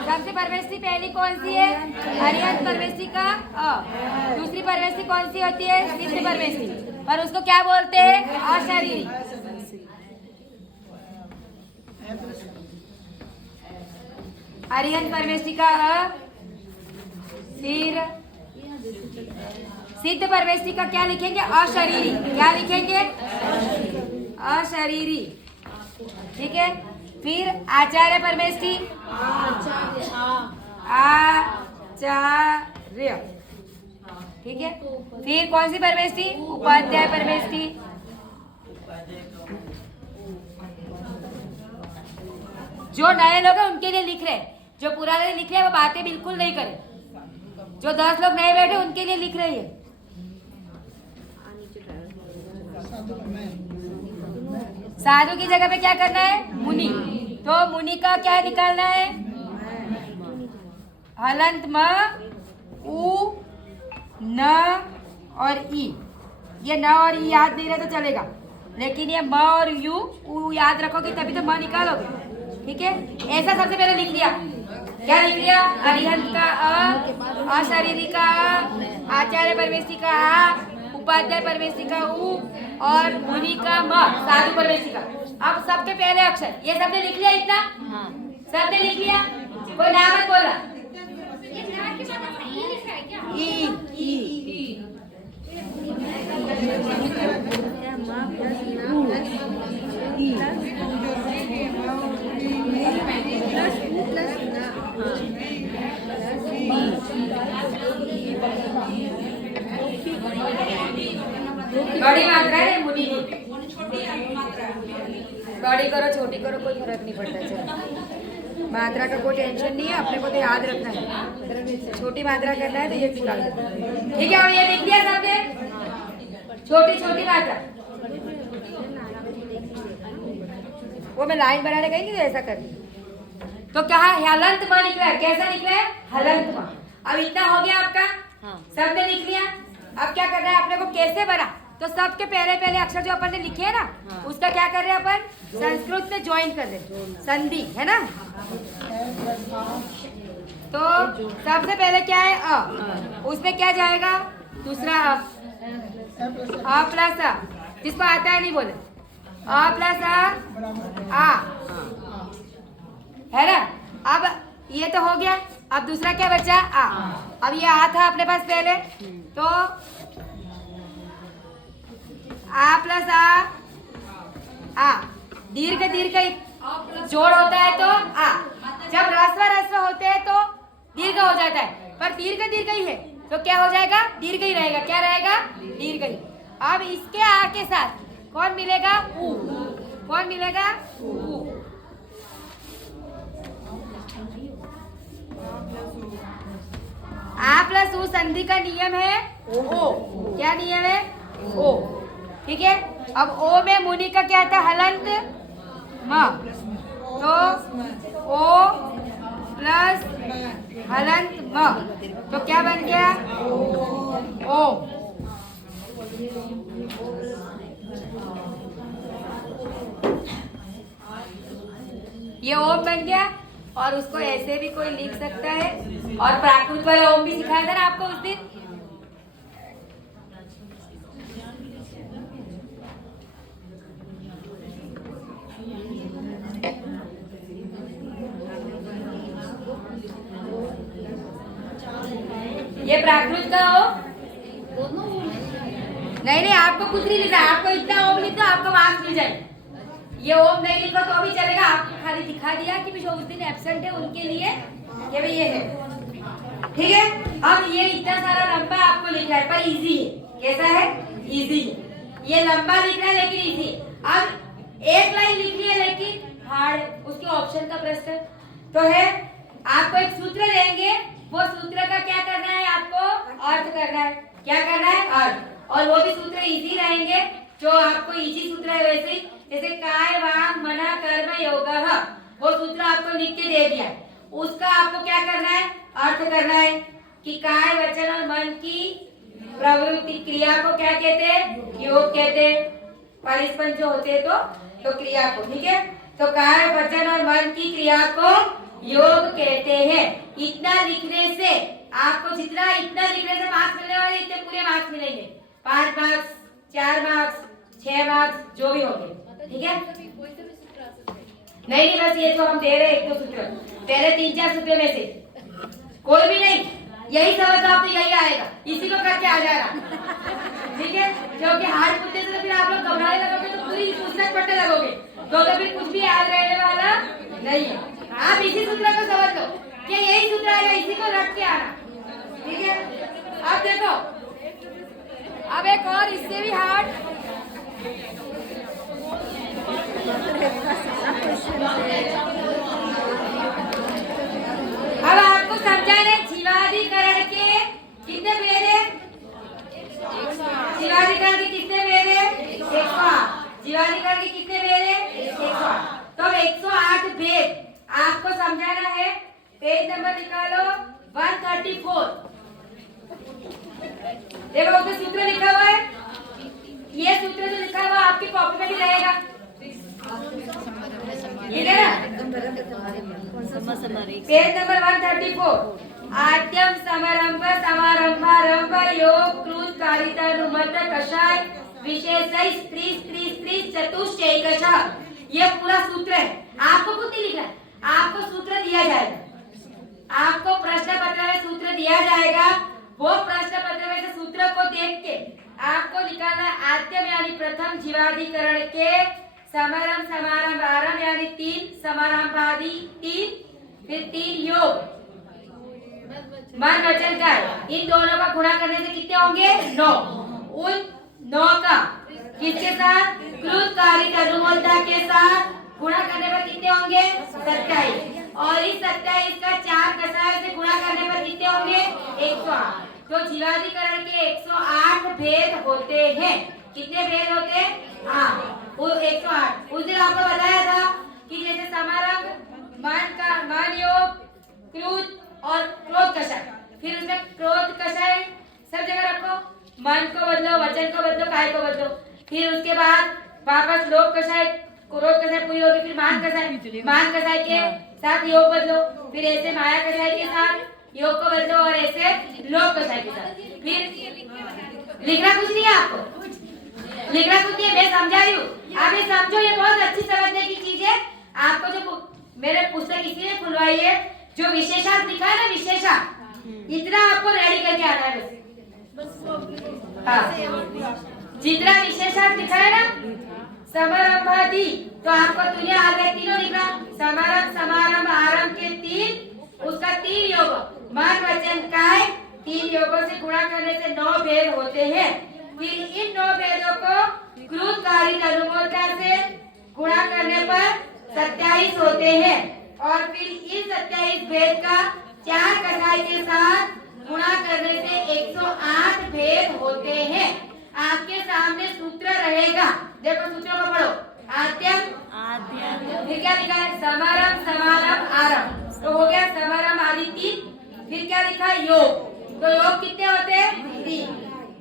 सबसे परवेष्टि पहली कौन सी है? अरिहंत परवेष्टि का अ। दूसरी परवेष्टि कौन सी होती है? सिद्ध परवेष्टि। पर उसको क्या बोलते हैं? अशरीरी। अरिहंत परवेष्टि का अ। फिर सिद्ध परवेष्टि का क्या लिखेंगे? अशरीरी। क्या लिखेंगे? अशरीरी। ठीक है। फिर आचार्य परवेष्टि आचार्य। ठीक है। फिर कौन सी परवेष्टि? उपाध्याय परवेष्टि। जो नए लोग हैं उनके लिए लिख रहे हैं, जो पुराने लिख रहे हैं वो बातें बिल्कुल नहीं करें। जो 10 लोग नए बैठे उनके लिए लिख रही है। साधु की जगह पे क्या करना है? मुनि। तो मुनि का क्या निकालना है? हलंत म उ न और ई। ये न और ई याद नहीं रहे तो चलेगा, लेकिन ये म और यू उ याद रखोगे तभी तो म निकालोगे। ठीक है। ऐसा सबसे पहले लिख लिया। क्या लिख लिया? अरिहंत का अ, अशरीरी का अ, आचार्य परवेष्टि का आ, उपाध्याय परवेष्टि का उ और मुनि का म, साधु परवेष्टि का। अब सबके पहले अक्षर ये सबने लिख लिया। इतना सबने लिख लिया। कोई नाम मत बोला। ई बड़ी मात्रा है मुनि की। बड़ी करो छोटी करो कोई फर्क नहीं पड़ता। चलो मात्रा का कोई टेंशन नहीं है, अपने को तो याद रखना है। छोटी मात्रा करना है तो ये निकाल दो। ठीक है। और ये लिख दिया सबने? छोटी छोटी मात्रा वो मैं लाइन बनाने गई नहीं तो ऐसा कर दी। तो क्या हलंत म निकला है? कैसा निकला है? हलंत म। अब इतना हो गया आपका। सबने लिख लिया। अब क्या करना है अपने को? कैसे बना? तो सबके पहले पहले अक्षर जो अपन ने लिखे है ना, उसका क्या कर रहे हैं अपन? संस्कृत में ज्वाइन कर रहे हैं, संधि है ना। तो सबसे पहले क्या है? अ। उसमें क्या जाएगा? दूसरा अ प्लस अ। जिसको आता है नहीं बोले। अ प्लस आ है ना। अब ये तो हो गया। अब दूसरा क्या बचा? आ। अब ये आ था अपने पास पहले, तो आ प्लस आ दीर्घ दीर्घ जोड़ होता है तो आ। जब रस्व होते हैं तो दीर्घ हो जाता है, पर दीर्घ दीर्घ ही है तो क्या हो जाएगा? दीर्घ ही रहेगा। क्या रहेगा? दीर्घ ही। अब इसके आ के साथ कौन मिलेगा? उ। कौन मिलेगा? उ। आ प्लस उ संधि का नियम है ओ। क्या नियम है? ओ। ठीक है। अब ओ में मुनि का क्या था? हलंत म। तो ओ प्लस हलंत म तो क्या बन गया? ओ। ये ओम बन गया। और उसको ऐसे भी कोई लिख सकता है। और प्राकृत वाला ओम भी सिखाया था ना आपको उस दिन। ये प्राकृत का हो नहीं, आपको कुछ नहीं लिखा। आपको इतना ओम लिखो, आपको मार्क्स मिल जाए। ये ओम नहीं लिखो तो भी चलेगा। आपको खाली दिखा दिया कि जो उस दिन एब्सेंट है उनके लिए ये भाई ये है। ठीक है। अब ये इतना सारा लंबा आपको लिखा है पर इजी है। कैसा है? इजी है। ये लंबा लिख रहा है लेकिन इजी। अब एक लाइन लिखनी है लेकिन हार्ड। उसके ऑप्शन का प्रश्न तो है। आपको एक सूत्र देंगे, वो सूत्र का क्या करना है? आपको अर्थ करना है। क्या करना है? अर्थ। और वो भी सूत्र इजी रहेंगे, जो आपको इजी सूत्र है वैसे ही। जैसे काय वांग मना कर्म योगः, वो सूत्र आपको लिख के दे दिया। उसका आपको क्या करना है? अर्थ करना है कि काय वचन और मन की प्रवृत्ति क्रिया को क्या कहते हैं? योग कहते हैं। परिस्पंद जो होते हैं तो क्रिया को। ठीक है। तो काय वचन और मन की क्रिया को योग कहते हैं। इतना लिखने से आपको जितना इतना लिखने से मार्क्स मिलने वाले इतने पूरे मार्क्स मिलेंगे। 5 मार्क्स, 4 मार्क्स, 6 मार्क्स जो भी होंगे, ठीक है। नहीं, बस ये तो हम दे रहे हैं 1-2 सूत्र, पहले 3-4 सूत्र में से कोई भी नहीं, यही समझ लो आप तो यही आएगा, इसी को करके आ जाएगा, ठीक है। क्योंकि हार्ड पूछने से तो फिर आप लोग घबराने लगोगे तो पूरी पुस्तक पढ़ने लगोगे, तो फिर कुछ भी याद रहने वाला नहीं है। आप इसी सूत्र को समझ लो कि यही सूत्र आएगा, इसी को रट के आना, ठीक है। अब देखो, अब एक और इससे भी हार्ड, अब आपको समझाने जीवाधिकरण के कितने भेद है? जीवाधिकरण के कितने भेद है? 108। जीवाधिकरण के कितने भेद है? 108। तो 108 भेद आपको समझाना है। पेज नंबर निकालो 134। देखो उसमें सूत्र लिखा हुआ है, ये सूत्र जो लिखा हुआ आपकी कॉपी में भी रहेगा, ठीक है ना। Page number 134। आद्यम समारंभ समारंभारंभ योग कृत कारिता नुमत कषाय विशेष स्त्री स्त्री स्त्री चतुष्टैकशः, ये पूरा सूत्र है। आपको कुछ नहीं लिखना, आपको सूत्र दिया जाएगा, आपको प्रश्न पत्र में सूत्र दिया जाएगा। वो प्रश्न पत्र में से सूत्र को देख के आपको निकालना है। आद्यम यानी प्रथम जीवाधिकरण के समारंभ समारंभ आरंभ यानी 3 समारंभादि 3, फिर 3 योग मन वचन काय, इन दोनों का गुणा करने से कितने होंगे? 9। उन 9 का किसके साथ? कृत कारित अनुमोदता के साथ गुणा करने पर कितने होंगे? 27। और इस 27 का 4 कसाय से गुणा करने पर कितने होंगे? 108। तो जीवाधिकरण के 108 भेद होते हैं। कितने भेद होते हैं? वो 108। उस दिन आपको बताया था कि जैसे समारंभ मान योग क्रोध और क्रोध कषाय, फिर उसमें क्रोध कषाय सब जगह रखो, मन को बदलो, वचन को बदलो, काय को बदलो, फिर उसके बाद वापस लोभ कषाय क्रोध कषाय पूरी होगी, फिर मान कषाय के साथ योग बदलो, फिर ऐसे माया कषाय के साथ योग को बदलो और ऐसे लोभ कषाय के साथ। फिर लिखना कुछ नहीं है, आपको लिखना कुछ नहीं है, मैं समझा रही हूँ, आप ये समझो, ये बहुत अच्छी समझने की चीज है। आपको जो मैंने पुस्तक इसलिए खुलवाई है, जो विशेषार्थ लिखा है ना, विशेषार्थ, इतना आपको रेडी करके आना है बस। हाँ, जितना विशेषार्थ लिखा है ना समारंभादि, तो आपको दुनिया आ गई, तीनों लिखना। समारंभ समारंभ आरंभ के 3, उसका 3 योग मन वचन काय, 3 योगों से गुणा करने से 9 भेद होते हैं। फिर इन 9 भेदों को कृत कारित अनुमोदता से गुणा करने पर 27 होते हैं। और फिर इन 27 भेद का 4 कसाई के साथ गुणा करने से 108 भेद होते हैं। आपके सामने सूत्र रहेगा, देखो सूत्रों को पढ़ो। आद्यम, फिर क्या लिखा है? समारंभ समारंभ आरंभ, तो हो गया समारंभ आदि 3। फिर क्या लिखा है? योग, तो योग कितने होते हैं? 3।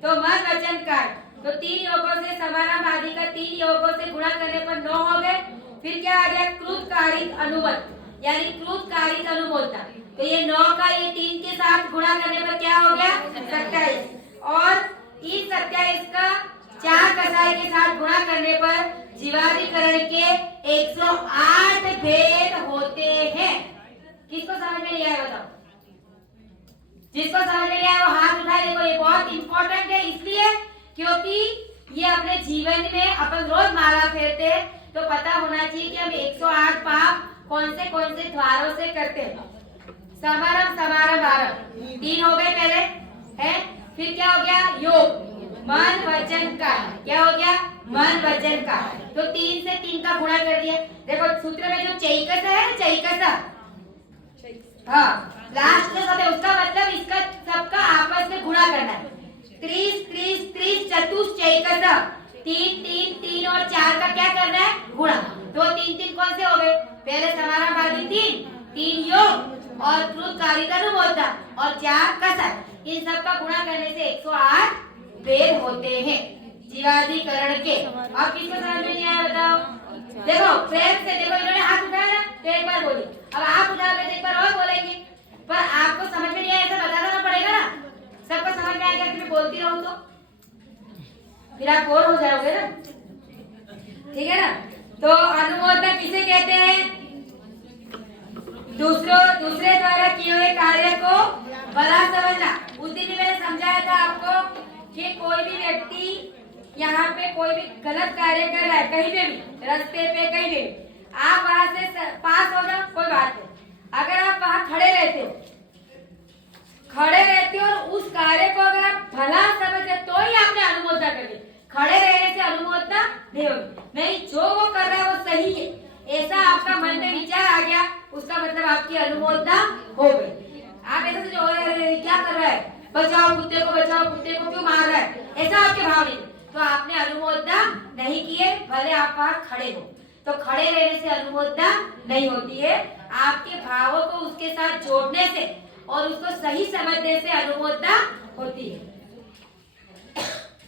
तो मन वचन काय, तो 3 योगों से समारंभ आदि का 3 योगों से गुणा करने पर 9 हो गए। फिर क्या आ गया? कृत कारित अनुमत यानी कृत कारित अनुमोदता, तो ये 9 का ये 3 के साथ गुणा करने पर क्या हो गया? 27। और इस 27 का 4 कसाई के साथ गुणा करने पर जीवाधिकरण के 108 भेद होते हैं। किसको समझ में नहीं आया बताओ? जिसको समझ में नहीं आया वो हाथ उठाए। देखो ये बहुत इंपॉर्टेंट है, इसलिए क्योंकि ये अपने जीवन में अपन रोज माला फेरते हैं, तो पता होना चाहिए कि हम 108 पाप कौन से द्वारों से करते हैं। समारंभ समारंभ आरंभ 3 हो गए पहले है। फिर क्या हो गया? योग, मन वचन का, क्या हो गया? मन वचन का, तो 3 से 3 का गुणा कर दिया। देखो सूत्र में जो चैकस है ना, चैकस, हाँ लास्ट में सब है, उसका मतलब इसका सबका आपस में गुणा करना है। 30 30 30 चतुष्टैकश, 3 3 3 और 4 का क्या करना है? गुणा। तो 3 3 कौन से हो गए? पहले समारंभादि 3 योग और कृत कारित अनुमोदता और 4 कसाय, इन सब का गुणा करने से 108 भेद होते हैं जीवाधिकरण के। अब किसको समझ में नहीं आया बताओ? देखो प्रेम से देखो, इन्होंने हाथ उठाया ना, तो एक बार बोली, अब आप उठा के फिर आप और हो जाओगे ना, ठीक है ना। तो अनुमोदना किसे कहते हैं? दूसरे द्वारा किए हुए कार्य को भला समझना। उस दिन भी मैंने समझाया था आपको कि कोई भी व्यक्ति यहाँ पे कोई भी गलत कार्य कर रहा है, कहीं पे भी, रास्ते पे कहीं पे भी, आप वहां से पास हो जाओ कोई बात नहीं। अगर आप वहां खड़े रहते हो और उस कार्य को अगर आप भला समझते तो ही आपने अनुमोदना कर ली। खड़े रहने से अनुमोदना नहीं होगी। नहीं, जो वो कर रहा है वो सही है, ऐसा आपका मन में विचार आ गया, उसका मतलब आपकी अनुमोदना हो गई। आप ऐसा सोचो क्या कर रहा है, बचाओ कुत्ते को क्यों मार रहा है, ऐसा आपके भाव नहीं, तो आपने अनुमोदना नहीं किए, भले आप वहां खड़े हो। तो खड़े रहने से अनुमोदना नहीं होती है। आपके भावों को उसके साथ जोड़ने से और उसको सही समझने से अनुमोदना होती है।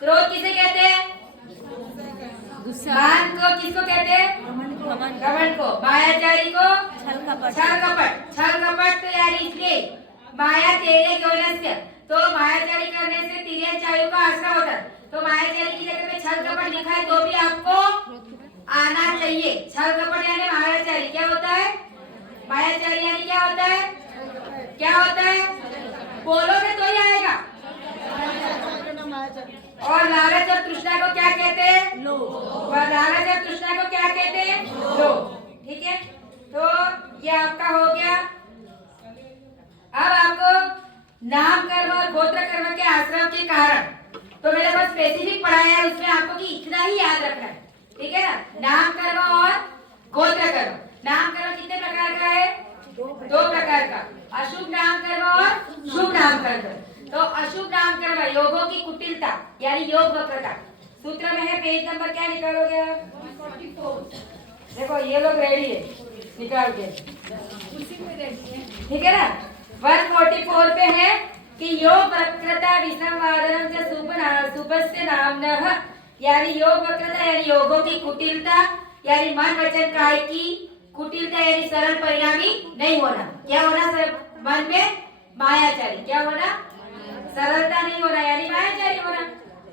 क्रोध किसे कहते हैं? मान को किसको कहते हैं? घमंड को। मायाचारी को छल कपट। तो यार इसलिए माया तेरे ज्ञानस्य, तो मायाचारी करने से तिर्यचायु का आश्रय होता है। तो मायाचारी की जगह पे छल कपट लिखा है तो भी आपको आना चाहिए। छल कपट यानी मायाचारी क्या होता है? मायाचारी यानी क्या होता है? क्या होता है? बोलोगे तो ही आएगा। और लालच और तृष्णा को क्या कहते हैं? लोभ। लालच और तृष्णा को क्या कहते हैं? लोभ। ठीक है, तो ये आपका हो गया। अब आपको नाम कर्म और गोत्र कर्म के आश्रम के कारण तो मैंने बस स्पेसिफिक पढ़ाया है, उसमें आपको कि इतना ही याद रखना है, ठीक है ना। नाम कर्म और गोत्र कर्म। नाम कर्म कितने प्रकार का है? दो प्रकार का, अशुभ नाम कर्म और शुभ नाम कर्म। तो अशुभ नाम कर्म योगों की कुटिलता यानी योग वक्रता। सूत्र में है, पेज नंबर क्या निकालोगे? 144। देखो ये लोग रेडी है, निकाल के, ठीक है ना। 144 पे है कि योग वक्रता विसंवादनम च सुपस्य नामनः, यानी योग वक्रता यानी योगों की कुटिलता यानी मन वचन काय की कुटिलता यानी सरल परिणामी नहीं होना। क्या होना सर? मन में मायाचारी। क्या होना? सरलता नहीं होना यानी मायाचारी होना।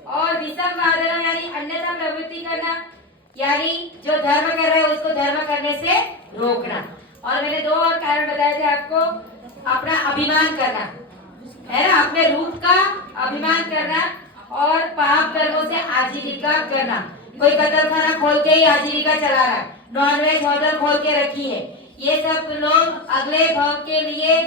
और विसंवादनम यानी अन्यथा प्रवृत्ति करना, यानी जो धर्म कर रहा है उसको धर्म करने से रोकना। और मैंने दो और कारण बताए थे आपको। अपना अभिमान करना है ना, अपने रूप का अभिमान करना, और पाप कर्मों से आजीविका करना। कोई कतल खाना खोल के ही आजीविका चला रहा है, नॉनवेज होटल खोल के रखी है, ये सब लोग अगले भाव के लिए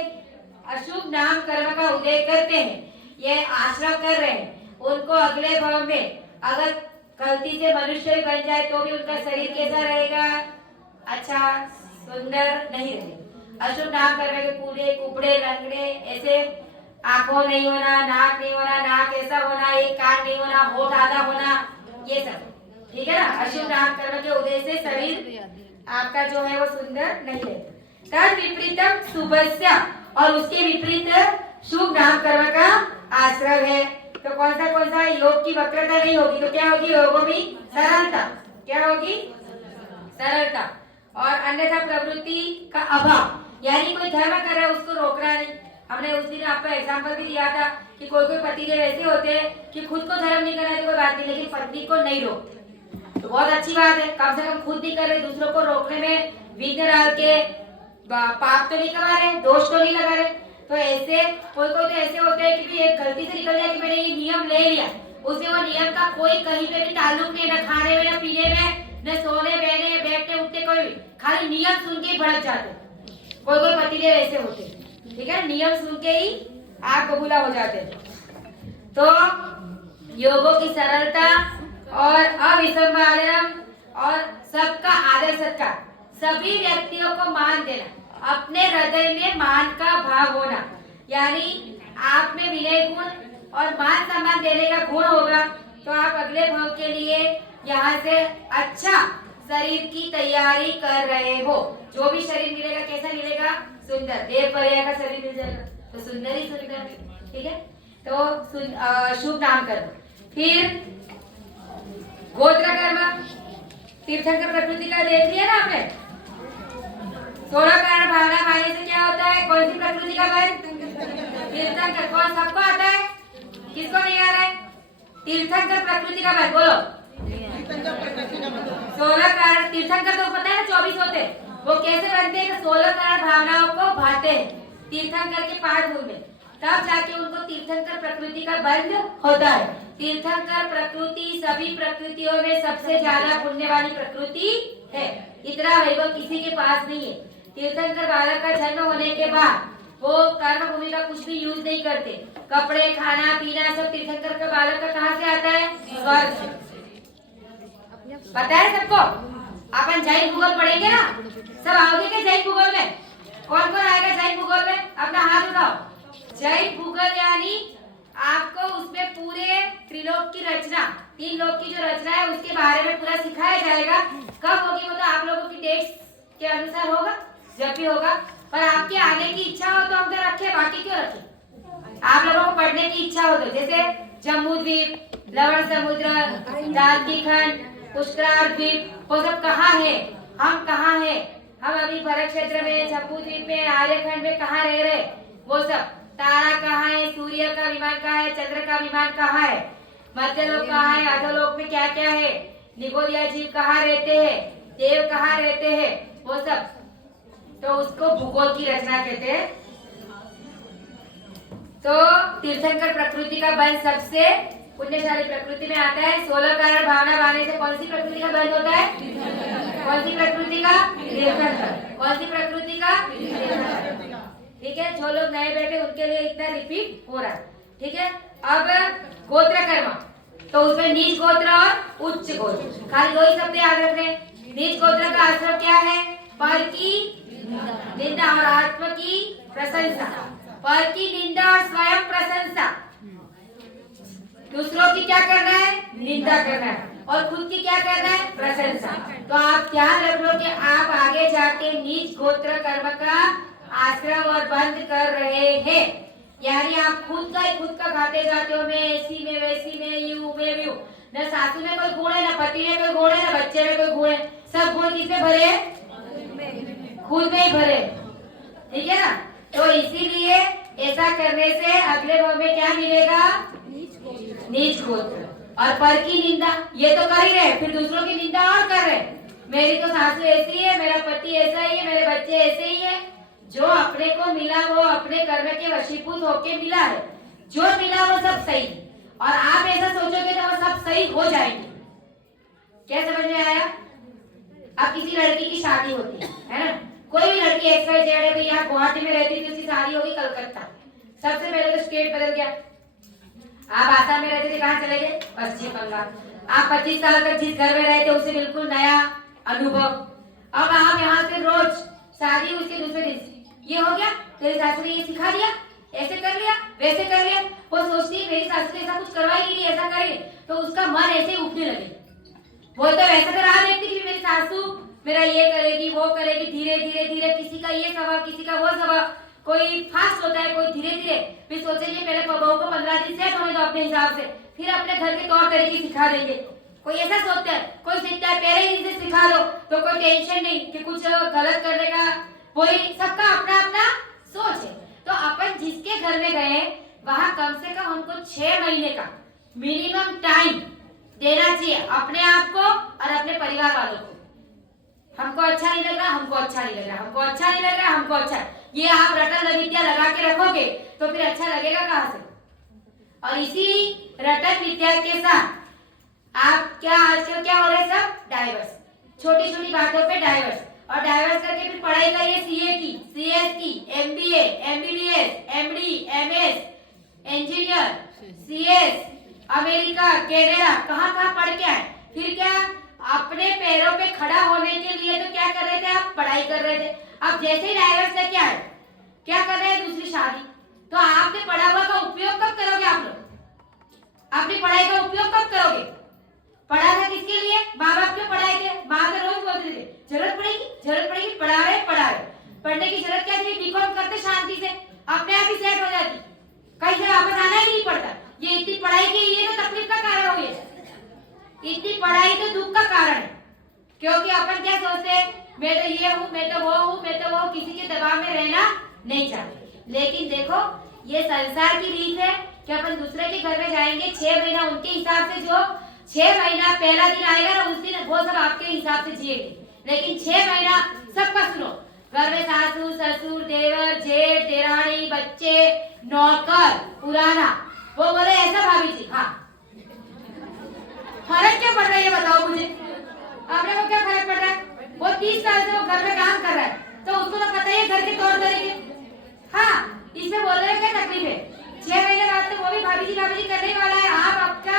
अशुभ नाम कर्म का उदय करते हैं, ये आश्रम कर रहे हैं। उनको अगले भाव में अगर गलती से मनुष्य भी बन जाए तो भी उनका शरीर कैसा रहेगा? अच्छा, सुंदर नहीं रहेगा। अशुभ नाम कर्म के पूरे कुपड़े लंगड़े, ऐसे आंखों नहीं होना, नाक नहीं होना, नाक ऐसा होना, एक कान नहीं होना, होठ आधा होना, ये सब, ठीक है ना। अशुभ नाम कर्म के उदय से शरीर आपका जो है वो सुंदर नहीं रहता। तद विपरीतम शुभस्य, और उसके विपरीत शुभ नाम कर्म का आश्रय है। तो कौन सा? योग की वक्रता नहीं होगी तो क्या होगी? योगों में सरलता। क्या होगी? सरलता। और अन्यथा प्रवृत्ति का अभाव, यानी कोई धर्म कर रहा है उसको रोकना नहीं। हमने उस दिन आपको एग्जांपल भी दिया था कि कोई पतिदेव ऐसे होते हैं कि खुद को धर्म नहीं करना है तो कोई बात नहीं, लेकिन पत्नी को नहीं रोकते। तो बहुत अच्छी बात है, कम से कम खुद नहीं कर रहे, दूसरों को रोकने में विघ्न डाल के पाप तो नहीं कमा रहे, दोष तो नहीं लगा रहे। तो ऐसे कोई तो ऐसे होते हैं कि एक गलती से निकल गया कि मैंने ये नियम ले लिया, उसमें वो नियम का कोई कहीं पे भी ताल्लुक नहीं, न खाने में, न पीने में, न सोने बहने बैठने उठने, कोई खाली नियम सुन के ही भड़क जाते। कोई पतिदेव ऐसे होते, ठीक है, नियम सुन के ही आग बबूला हो जाते। तो योगों की सरलता और अविसंवादनम और सबका आदर सत्कार, सभी व्यक्तियों को मान देना, अपने हृदय में मान का भाव होना, यानी आप में विनय गुण और मान सम्मान देने का गुण होगा तो आप अगले भाव के लिए यहाँ से अच्छा शरीर की तैयारी कर रहे हो। जो भी शरीर मिलेगा कैसा मिलेगा? सुंदर। देव पर्याय का शरीर मिल जाएगा तो सुंदर ही सुंदर, ठीक है। तो शुभ नाम कर्म। फिर गोत्र कर्म, तीर्थंकर प्रकृति का देख लिया ना आपने। 16 कारण भावना मानने से क्या होता है? कौन सी प्रकृति का भाई? तीर्थंकर। कौन? सबको आता है, किसको नहीं आ रहा है? तीर्थंकर प्रकृति का बल बोलो। 16 कारण तीर्थंकर तो पता है ना 24 होते हैं। वो कैसे बनते हैं? तो 16 कारण भावनाओं को भाते हैं तीर्थंकर के 5 गुण में, तब जाके उनको तीर्थंकर प्रकृति का बंध होता है। तीर्थंकर प्रकृति सभी प्रकृतियों में सबसे ज्यादा पुण्य वाली प्रकृति है। इतना वैभव किसी के पास नहीं है। तीर्थंकर बालक का जन्म होने के बाद वो कर्म भूमि का कुछ भी यूज नहीं करते। कपड़े, खाना पीना सब तीर्थंकर का बालक का कहाँ से आता है? स्वर्ग से। पता है सबको? अपन जैन भूगोल पढ़ेंगे ना, सब आओगे क्या जैन भूगोल में? कौन कौन आएगा जैन भूगोल में? अपना हाथ उठाओ। जैन भूगोल यानी आपको उसमें पूरे त्रिलोक की रचना, 3 लोक की जो रचना है उसके बारे में पूरा सिखाया जाएगा। कब होगी वो तो आप लोगों की डेट्स के अनुसार होगा, जब भी होगा। पर आपके आने की इच्छा हो तो हम तो रखे, बाकी क्यों रखे? आप लोगों को पढ़ने की इच्छा हो तो, जैसे जम्मू द्वीप, लवण समुद्र, दालकी खंड, पुष्कर द्वीप, वो सब कहाँ है? हम कहाँ है? हम अभी भरत क्षेत्र में, जम्मू द्वीप में, आर्यखंड में कहाँ रह रहे? वो सब तारा कहाँ है, सूर्य का विमान कहाँ है, चंद्र का विमान कहाँ है, मध्यलोक कहाँ है, अधोलोक में क्या क्या है, निगोदिया जीव कहाँ रहते हैं, देव कहाँ रहते हैं, वो सब। तो उसको भूगोल की रचना कहते हैं। तो तीर्थंकर प्रकृति का बंध सबसे पुण्यशाली प्रकृति में आता है। 16 कारण भावना भाने से कौन सी प्रकृति का बंध होता है? कौन सी प्रकृति का? तीर्थंकर। कौन सी प्रकृति का? तीर्थंकर। ठीक है, जो लोग नए बैठे उनके लिए इतना रिपीट हो रहा है। ठीक है, अब गोत्र कर्म, तो उसमें नीच गोत्र और उच्च गोत्र, खाली 2 ही शब्द याद रखने। नीच गोत्र का आश्रम क्या है? पर की निंदा और आत्म की प्रशंसा। पर की निंदा और स्वयं प्रशंसा। दूसरों की क्या करना है? निंदा करना है, और खुद की क्या करना है? प्रशंसा। तो आप ध्यान रख लो कि आप आगे जाके नीच गोत्र कर्म का आश्रम और बंद कर रहे हैं। यानी आप खुद का खाते जाते हो, मैं ऐसी में वैसी में यूं में व्यू। न सासू में कोई गुण है, न पति में कोई गुण है, न बच्चे में कोई गुण है। सब गुण किसमें भरे हैं? खुद में ही भरे। ठीक है ना? तो इसीलिए ऐसा करने से अगले भाव में क्या मिलेगा? नीच गोत्र। और पर की निंदा, ये तो कर ही रहे, फिर दूसरों की निंदा और कर रहे। मेरी तो सासू ऐसी है, मेरा पति ऐसा ही है, मेरे बच्चे ऐसे ही है। जो अपने को मिला वो अपने कर्म के वशीभूत होके मिला है। जो मिला वो सब सही, और आप ऐसा सोचोगे तो वो सब सही हो जाएंगे। क्या समझ में आया? अब किसी लड़की की शादी होती है ना, कोई भी लड़की XYZ है, भाई यहाँ गुवाहाटी में रहती थी, उसकी शादी होगी कलकत्ता। सबसे पहले तो स्टेट बदल गया। आप आसाम में रहते थे, कहाँ चले गए? पश्चिम बंगाल। आप 25 साल तक जिस घर में रहे थे उससे बिल्कुल नया अनुभव। अब आप यहाँ से रोज शादी उसके दूसरे दिन ये हो गया, तेरी सासू ने ये सिखा दिया, ऐसे कर लिया, वैसे कर लिया। वो सोचती है मेरी सासू ने ऐसा कुछ करवाई नहीं, ऐसा करे, तो उसका मन ऐसे उठने लगे। वो तो वैसा तो रहा देखती कि मेरी सासू मेरा ये करेगी, वो करेगी। धीरे धीरे धीरे किसी का ये स्वभाव, किसी का वो स्वभाव, कोई फास्ट होता है, कोई धीरे धीरे। फिर सोचेंगे पहले बहू को 15 दिन सेट होने दो अपने हिसाब से, फिर अपने घर के तौर तरीके सिखा देंगे। कोई ऐसा सोचता है, कोई सीखता है पहले ही दिन से सिखा लो तो कोई टेंशन नहीं कि कुछ गलत करने का। वही सबका अपना अपना सोच है। तो अपन जिसके घर में गए वहां कम से कम हमको 6 महीने का मिनिमम टाइम देना चाहिए अपने आप को और अपने परिवार वालों को। हमको अच्छा नहीं लग रहा, हमको अच्छा नहीं लग रहा, हमको अच्छा नहीं लग रहा, हमको अच्छा। ये आप रटन विद्या लगा के रखोगे तो फिर अच्छा लगेगा कहाँ से? और इसी रटन विद्या के साथ आप क्या आजकल क्या हो रहा है? सब डाइवर्स, छोटी छोटी बातों पे डाइवर्स, और डाइवर्स करके फिर पढ़ाई करिए CA की, CS की, MBA, MBBS, MD, MS, engineer, CS, America, Canada, कहाँ पढ़ के आए। फिर क्या अपने पैरों पे खड़ा होने के लिए तो क्या कर रहे थे? आप पढ़ाई कर रहे थे। अब जैसे ही डाइवर्स लेके आए, क्या कर रहे हैं? दूसरी शादी। तो आपने पढ़ा हुआ का उपयोग कब करोगे? आप लोग अपनी पढ़ाई का उपयोग कब करोगे? पढ़ा था किसके लिए? माँ बाप क्यों पढ़ाए थे? माँ तो रोज बोलते थे जरूरत पड़ेगी, पढ़ा रहे। पढ़ने की जरूरत क्या थी? बीकॉम करते शांति से, अपने आप ही सेट हो जाती, कहीं से वापस आना ही नहीं पड़ता। ये इतनी पढ़ाई की ये तो तकलीफ का कारण हो गया। इतनी पढ़ाई तो दुख का कारण है, क्योंकि अपन क्या सोचते हैं? मैं तो ये हूँ, मैं तो वो हूँ, मैं तो वो, किसी के दबाव में रहना नहीं चाहते। लेकिन देखो ये संसार की रीत है, कि अपन दूसरे के घर में जाएंगे 6 महीना उनके हिसाब से, जो 6 महीना पहला दिन आएगा ना उस दिन वो सब आपके हिसाब से जिएंगे, लेकिन 6 महीना सबका सुनो। घर में सासू ससुर देवर जेठ देरानी बच्चे नौकर पुराना, वो बोले ऐसा भाभी जी। हाँ, फर्क क्या पड़ रहा है ये बताओ मुझे, आपने को क्या फर्क पड़ रहा है? वो 30 साल से वो घर में काम कर रहा है तो उसको तो पता ही है घर के तौर तरीके। हाँ, इसमें बोल रहे क्या तकलीफ है? 6 महीने बाद तो वो भी भाभी जी करने वाला है। आप आपका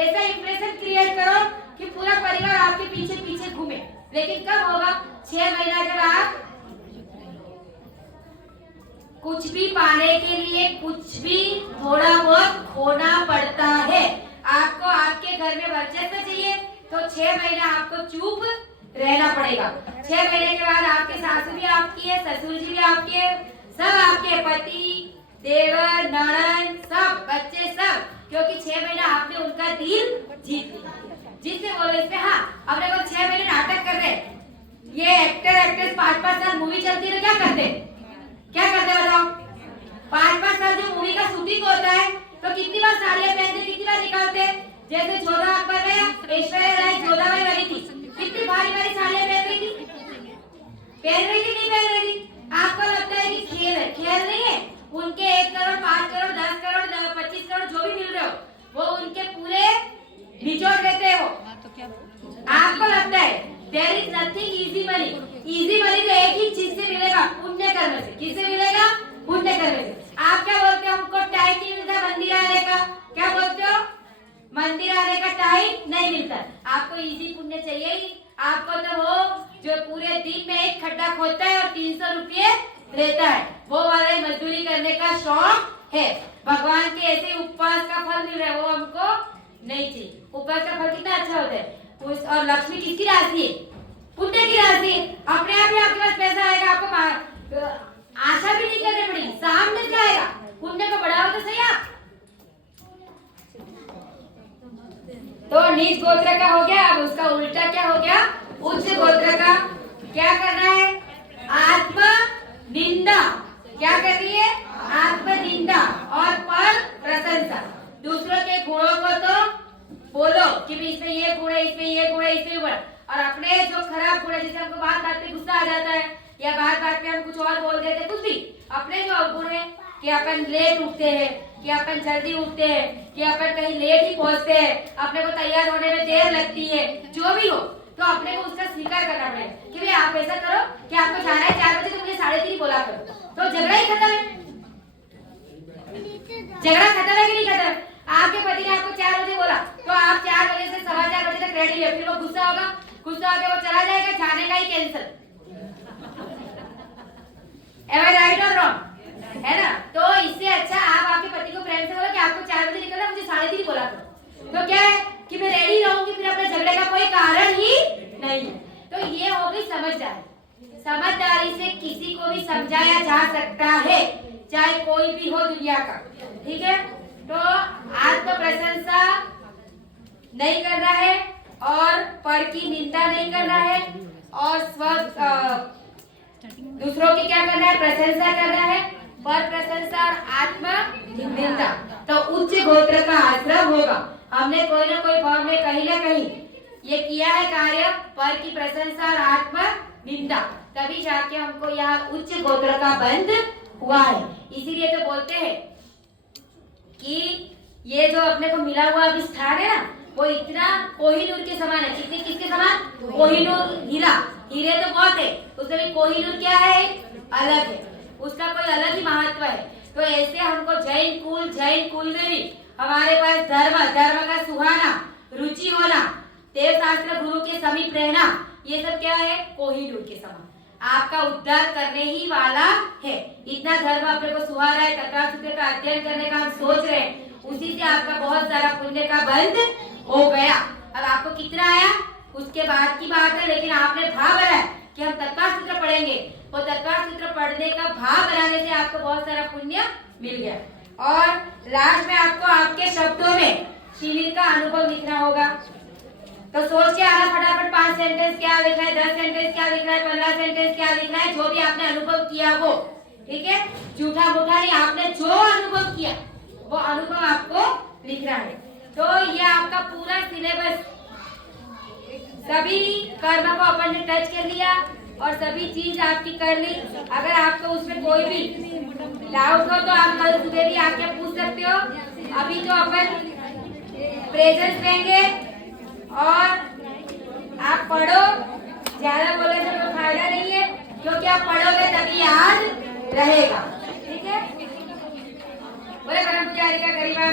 ऐसा इंप्रेशन क्रिएट करो कि पूरा परिवार आपके पीछे पीछे घूमे, लेकिन कब होगा? 6 महीना जब आप कुछ भी पाने के लिए कुछ भी थोड़ा बहुत खोना पड़ता है। आपको आपके घर में वर्चस्व चाहिए तो 6 महीना आपको चुप रहना पड़ेगा। 6 महीने के बाद आपके सासू भी आपकी है, ससुर जी भी आपके है, सब आपके पति देवर ननद सब बच्चे सब, क्योंकि 6 महीना आपने उनका दिल जीत लिया। जिससे बोलो इसमें हाँ, अपने को 6 महीने नाटक कर रहे, ये एक्टर एक्ट्रेस 5-5 साल मूवी चलती है तो क्या करते बताओ? 5-5 साल जो मूवी का शूटिंग होता है तो कितनी बार साड़ियां पहनते, कितनी बार निकालते। जैसे 14 अक्टूबर में ऐश्वर्या राय जोधाबाई बनी थी, कितनी भारी भारी साड़ियां पहन रही थी, नहीं पहन रही थी? आपको लगता है कि खेल है, खेल नहीं है। उनके 1 करोड़ 5 करोड़ 10 करोड़ 25 करोड़ जो भी मिल रहे हो वो उनके पूरे निचोड़ देते हो। आपको लगता है there is nothing easy money. Easy money तो एक ही चीज से मिलेगा, पुण्य कर्म से। किससे मिलेगा? पुण्य कर्म से। आप क्या बोलते हो? हमको टाइम नहीं मिलता मंदिर आने का। क्या बोलते हो? मंदिर आने का टाइम नहीं मिलता। आपको इजी पुण्य चाहिए ही। आपको तो वो जो पूरे दिन में एक खड्डा खोदता है और 300 रुपये लेता है, वो वाला ही मजदूरी करने का शौक है। भगवान के ऐसे उपवास का फल मिल रहा है, वो हमको नहीं चाहिए। उपवास का फल कितना अच्छा होता है। और लक्ष्मी किसकी राशि है? पुण्य की राशि है। अपने आप ही आपके पास पैसा आएगा, आपको आशा भी नहीं करनी पड़ेगी, सामने से आएगा। पुण्य को बढ़ाओ तो सही आप। तो नीच गोत्र का हो गया, अब उसका उल्टा क्या हो गया? उच्च गोत्र का क्या करना है? आत्म निंदा। क्या करनी है? आत्म निंदा और पर प्रशंसा। दूसरों के गुणों को तो बोलो कि इसमें ये गुण है, इसमें ये गुण है, इसमें गुण, और अपने जो खराब गुण है, जैसे हमको बात बात पे गुस्सा आ जाता है या बात बात पे हम कुछ और बोल देते हैं, कुछ भी अपने जो अवगुण है कि अपन लेट उठते हैं, कि अपन जल्दी उठते हैं, कि अपन कहीं लेट ही पहुंचते हैं, अपने को तैयार होने में देर लगती है, जो भी हो तो अपने को उसका स्वीकार करना पड़ेगा कि भाई आप ऐसा करो कि आपको जाना है 4 बजे तो मुझे 3:30 बोला करो, तो झगड़ा ही खत्म है। झगड़ा खत्म है कि नहीं खत्म? आपके पति ने आपको 4 बजे बोला तो आप 4 बजे से 4:15 बजे तक रेडी है, फिर वो गुस्सा होगा, गुस्सा होकर वो चला जाएगा, जाने का ही cancel. Am I right or wrong? है ना? तो इससे अच्छा आप आपके पति को प्रेम से बोलो कि आपको 4 बजे निकलना, मुझे 3:30 बोला करो, तो क्या है कि मैं रेडी रहूंगी, फिर अपने झगड़े का कोई कारण ही नहीं। तो ये हो गई समझदारी। समझदारी से किसी को भी समझाया जा सकता है, चाहे कोई भी हो दुनिया का, ठीक है? तो आत्म प्रशंसा नहीं करना है और पर की निंदा नहीं करना है, और दूसरों की क्या करना है? प्रशंसा करना है। पर प्रशंसा और आत्म निंदा तो उच्च गोत्र का आश्रम होगा। हमने कोई ना कोई भाव में कहीं ना कहीं ये किया है कार्य, पर की प्रशंसा और आत्म निंदा, तभी जाके हमको यहाँ उच्च गोत्र का बंध हुआ है। इसीलिए तो बोलते हैं कि ये जो अपने को मिला हुआ अभी स्थान है ना, वो इतना कोहिनूर के समान है। कितने किसके समान? कोहिनूर हीरा। हीरे तो बहुत है, उसमें भी कोहिनूर क्या है? अलग है, उसका कोई अलग ही महत्व है। तो ऐसे हमको जैन कुल में भी हमारे पास धर्म का सुहाना, रुचि होना, देव शास्त्र गुरु के समीप रहना, ये सब क्या है? कोहिनूर के समान आपका उद्धार करने ही वाला है। इतना धर्म अपने को सुहा रहा है, तकरार सूत्र का अध्ययन करने का हम सोच रहे हैं, उसी से आपका बहुत सारा पुण्य का बंध हो गया। अब आपको कितना आया उसके बाद की बात है, लेकिन आपने भाव बनाया कि हम तत्काल सूत्र पढ़ेंगे, वो तत्काल सूत्र पढ़ने का भाव बनाने से आपको बहुत सारा पुण्य मिल गया। और लास्ट में आपको आपके शब्दों में शिविर का अनुभव लिखना होगा। तो सोच के आना फटाफट, 5 सेंटेंस क्या लिखना है, 10 सेंटेंस क्या लिखना है, 15 सेंटेंस क्या लिखना है, जो भी आपने अनुभव किया वो, ठीक है? झूठा मूठा नहीं, आपने जो अनुभव किया वो अनुभव आपको लिखना है। तो ये आपका पूरा सिलेबस, सभी कर्म को अपन ने टच कर लिया और सभी चीज आपकी कर ली। अगर आपको उसमें कोई भी डाउट हो तो आप कल सुबह भी आके पूछ सकते हो। अभी तो अपन प्रेजेंस देंगे और आप पढ़ो, ज्यादा बोलने से कोई फायदा नहीं है, क्योंकि आप पढ़ोगे तभी याद रहेगा। ठीक है, बोले परम पुजारी का गरिमा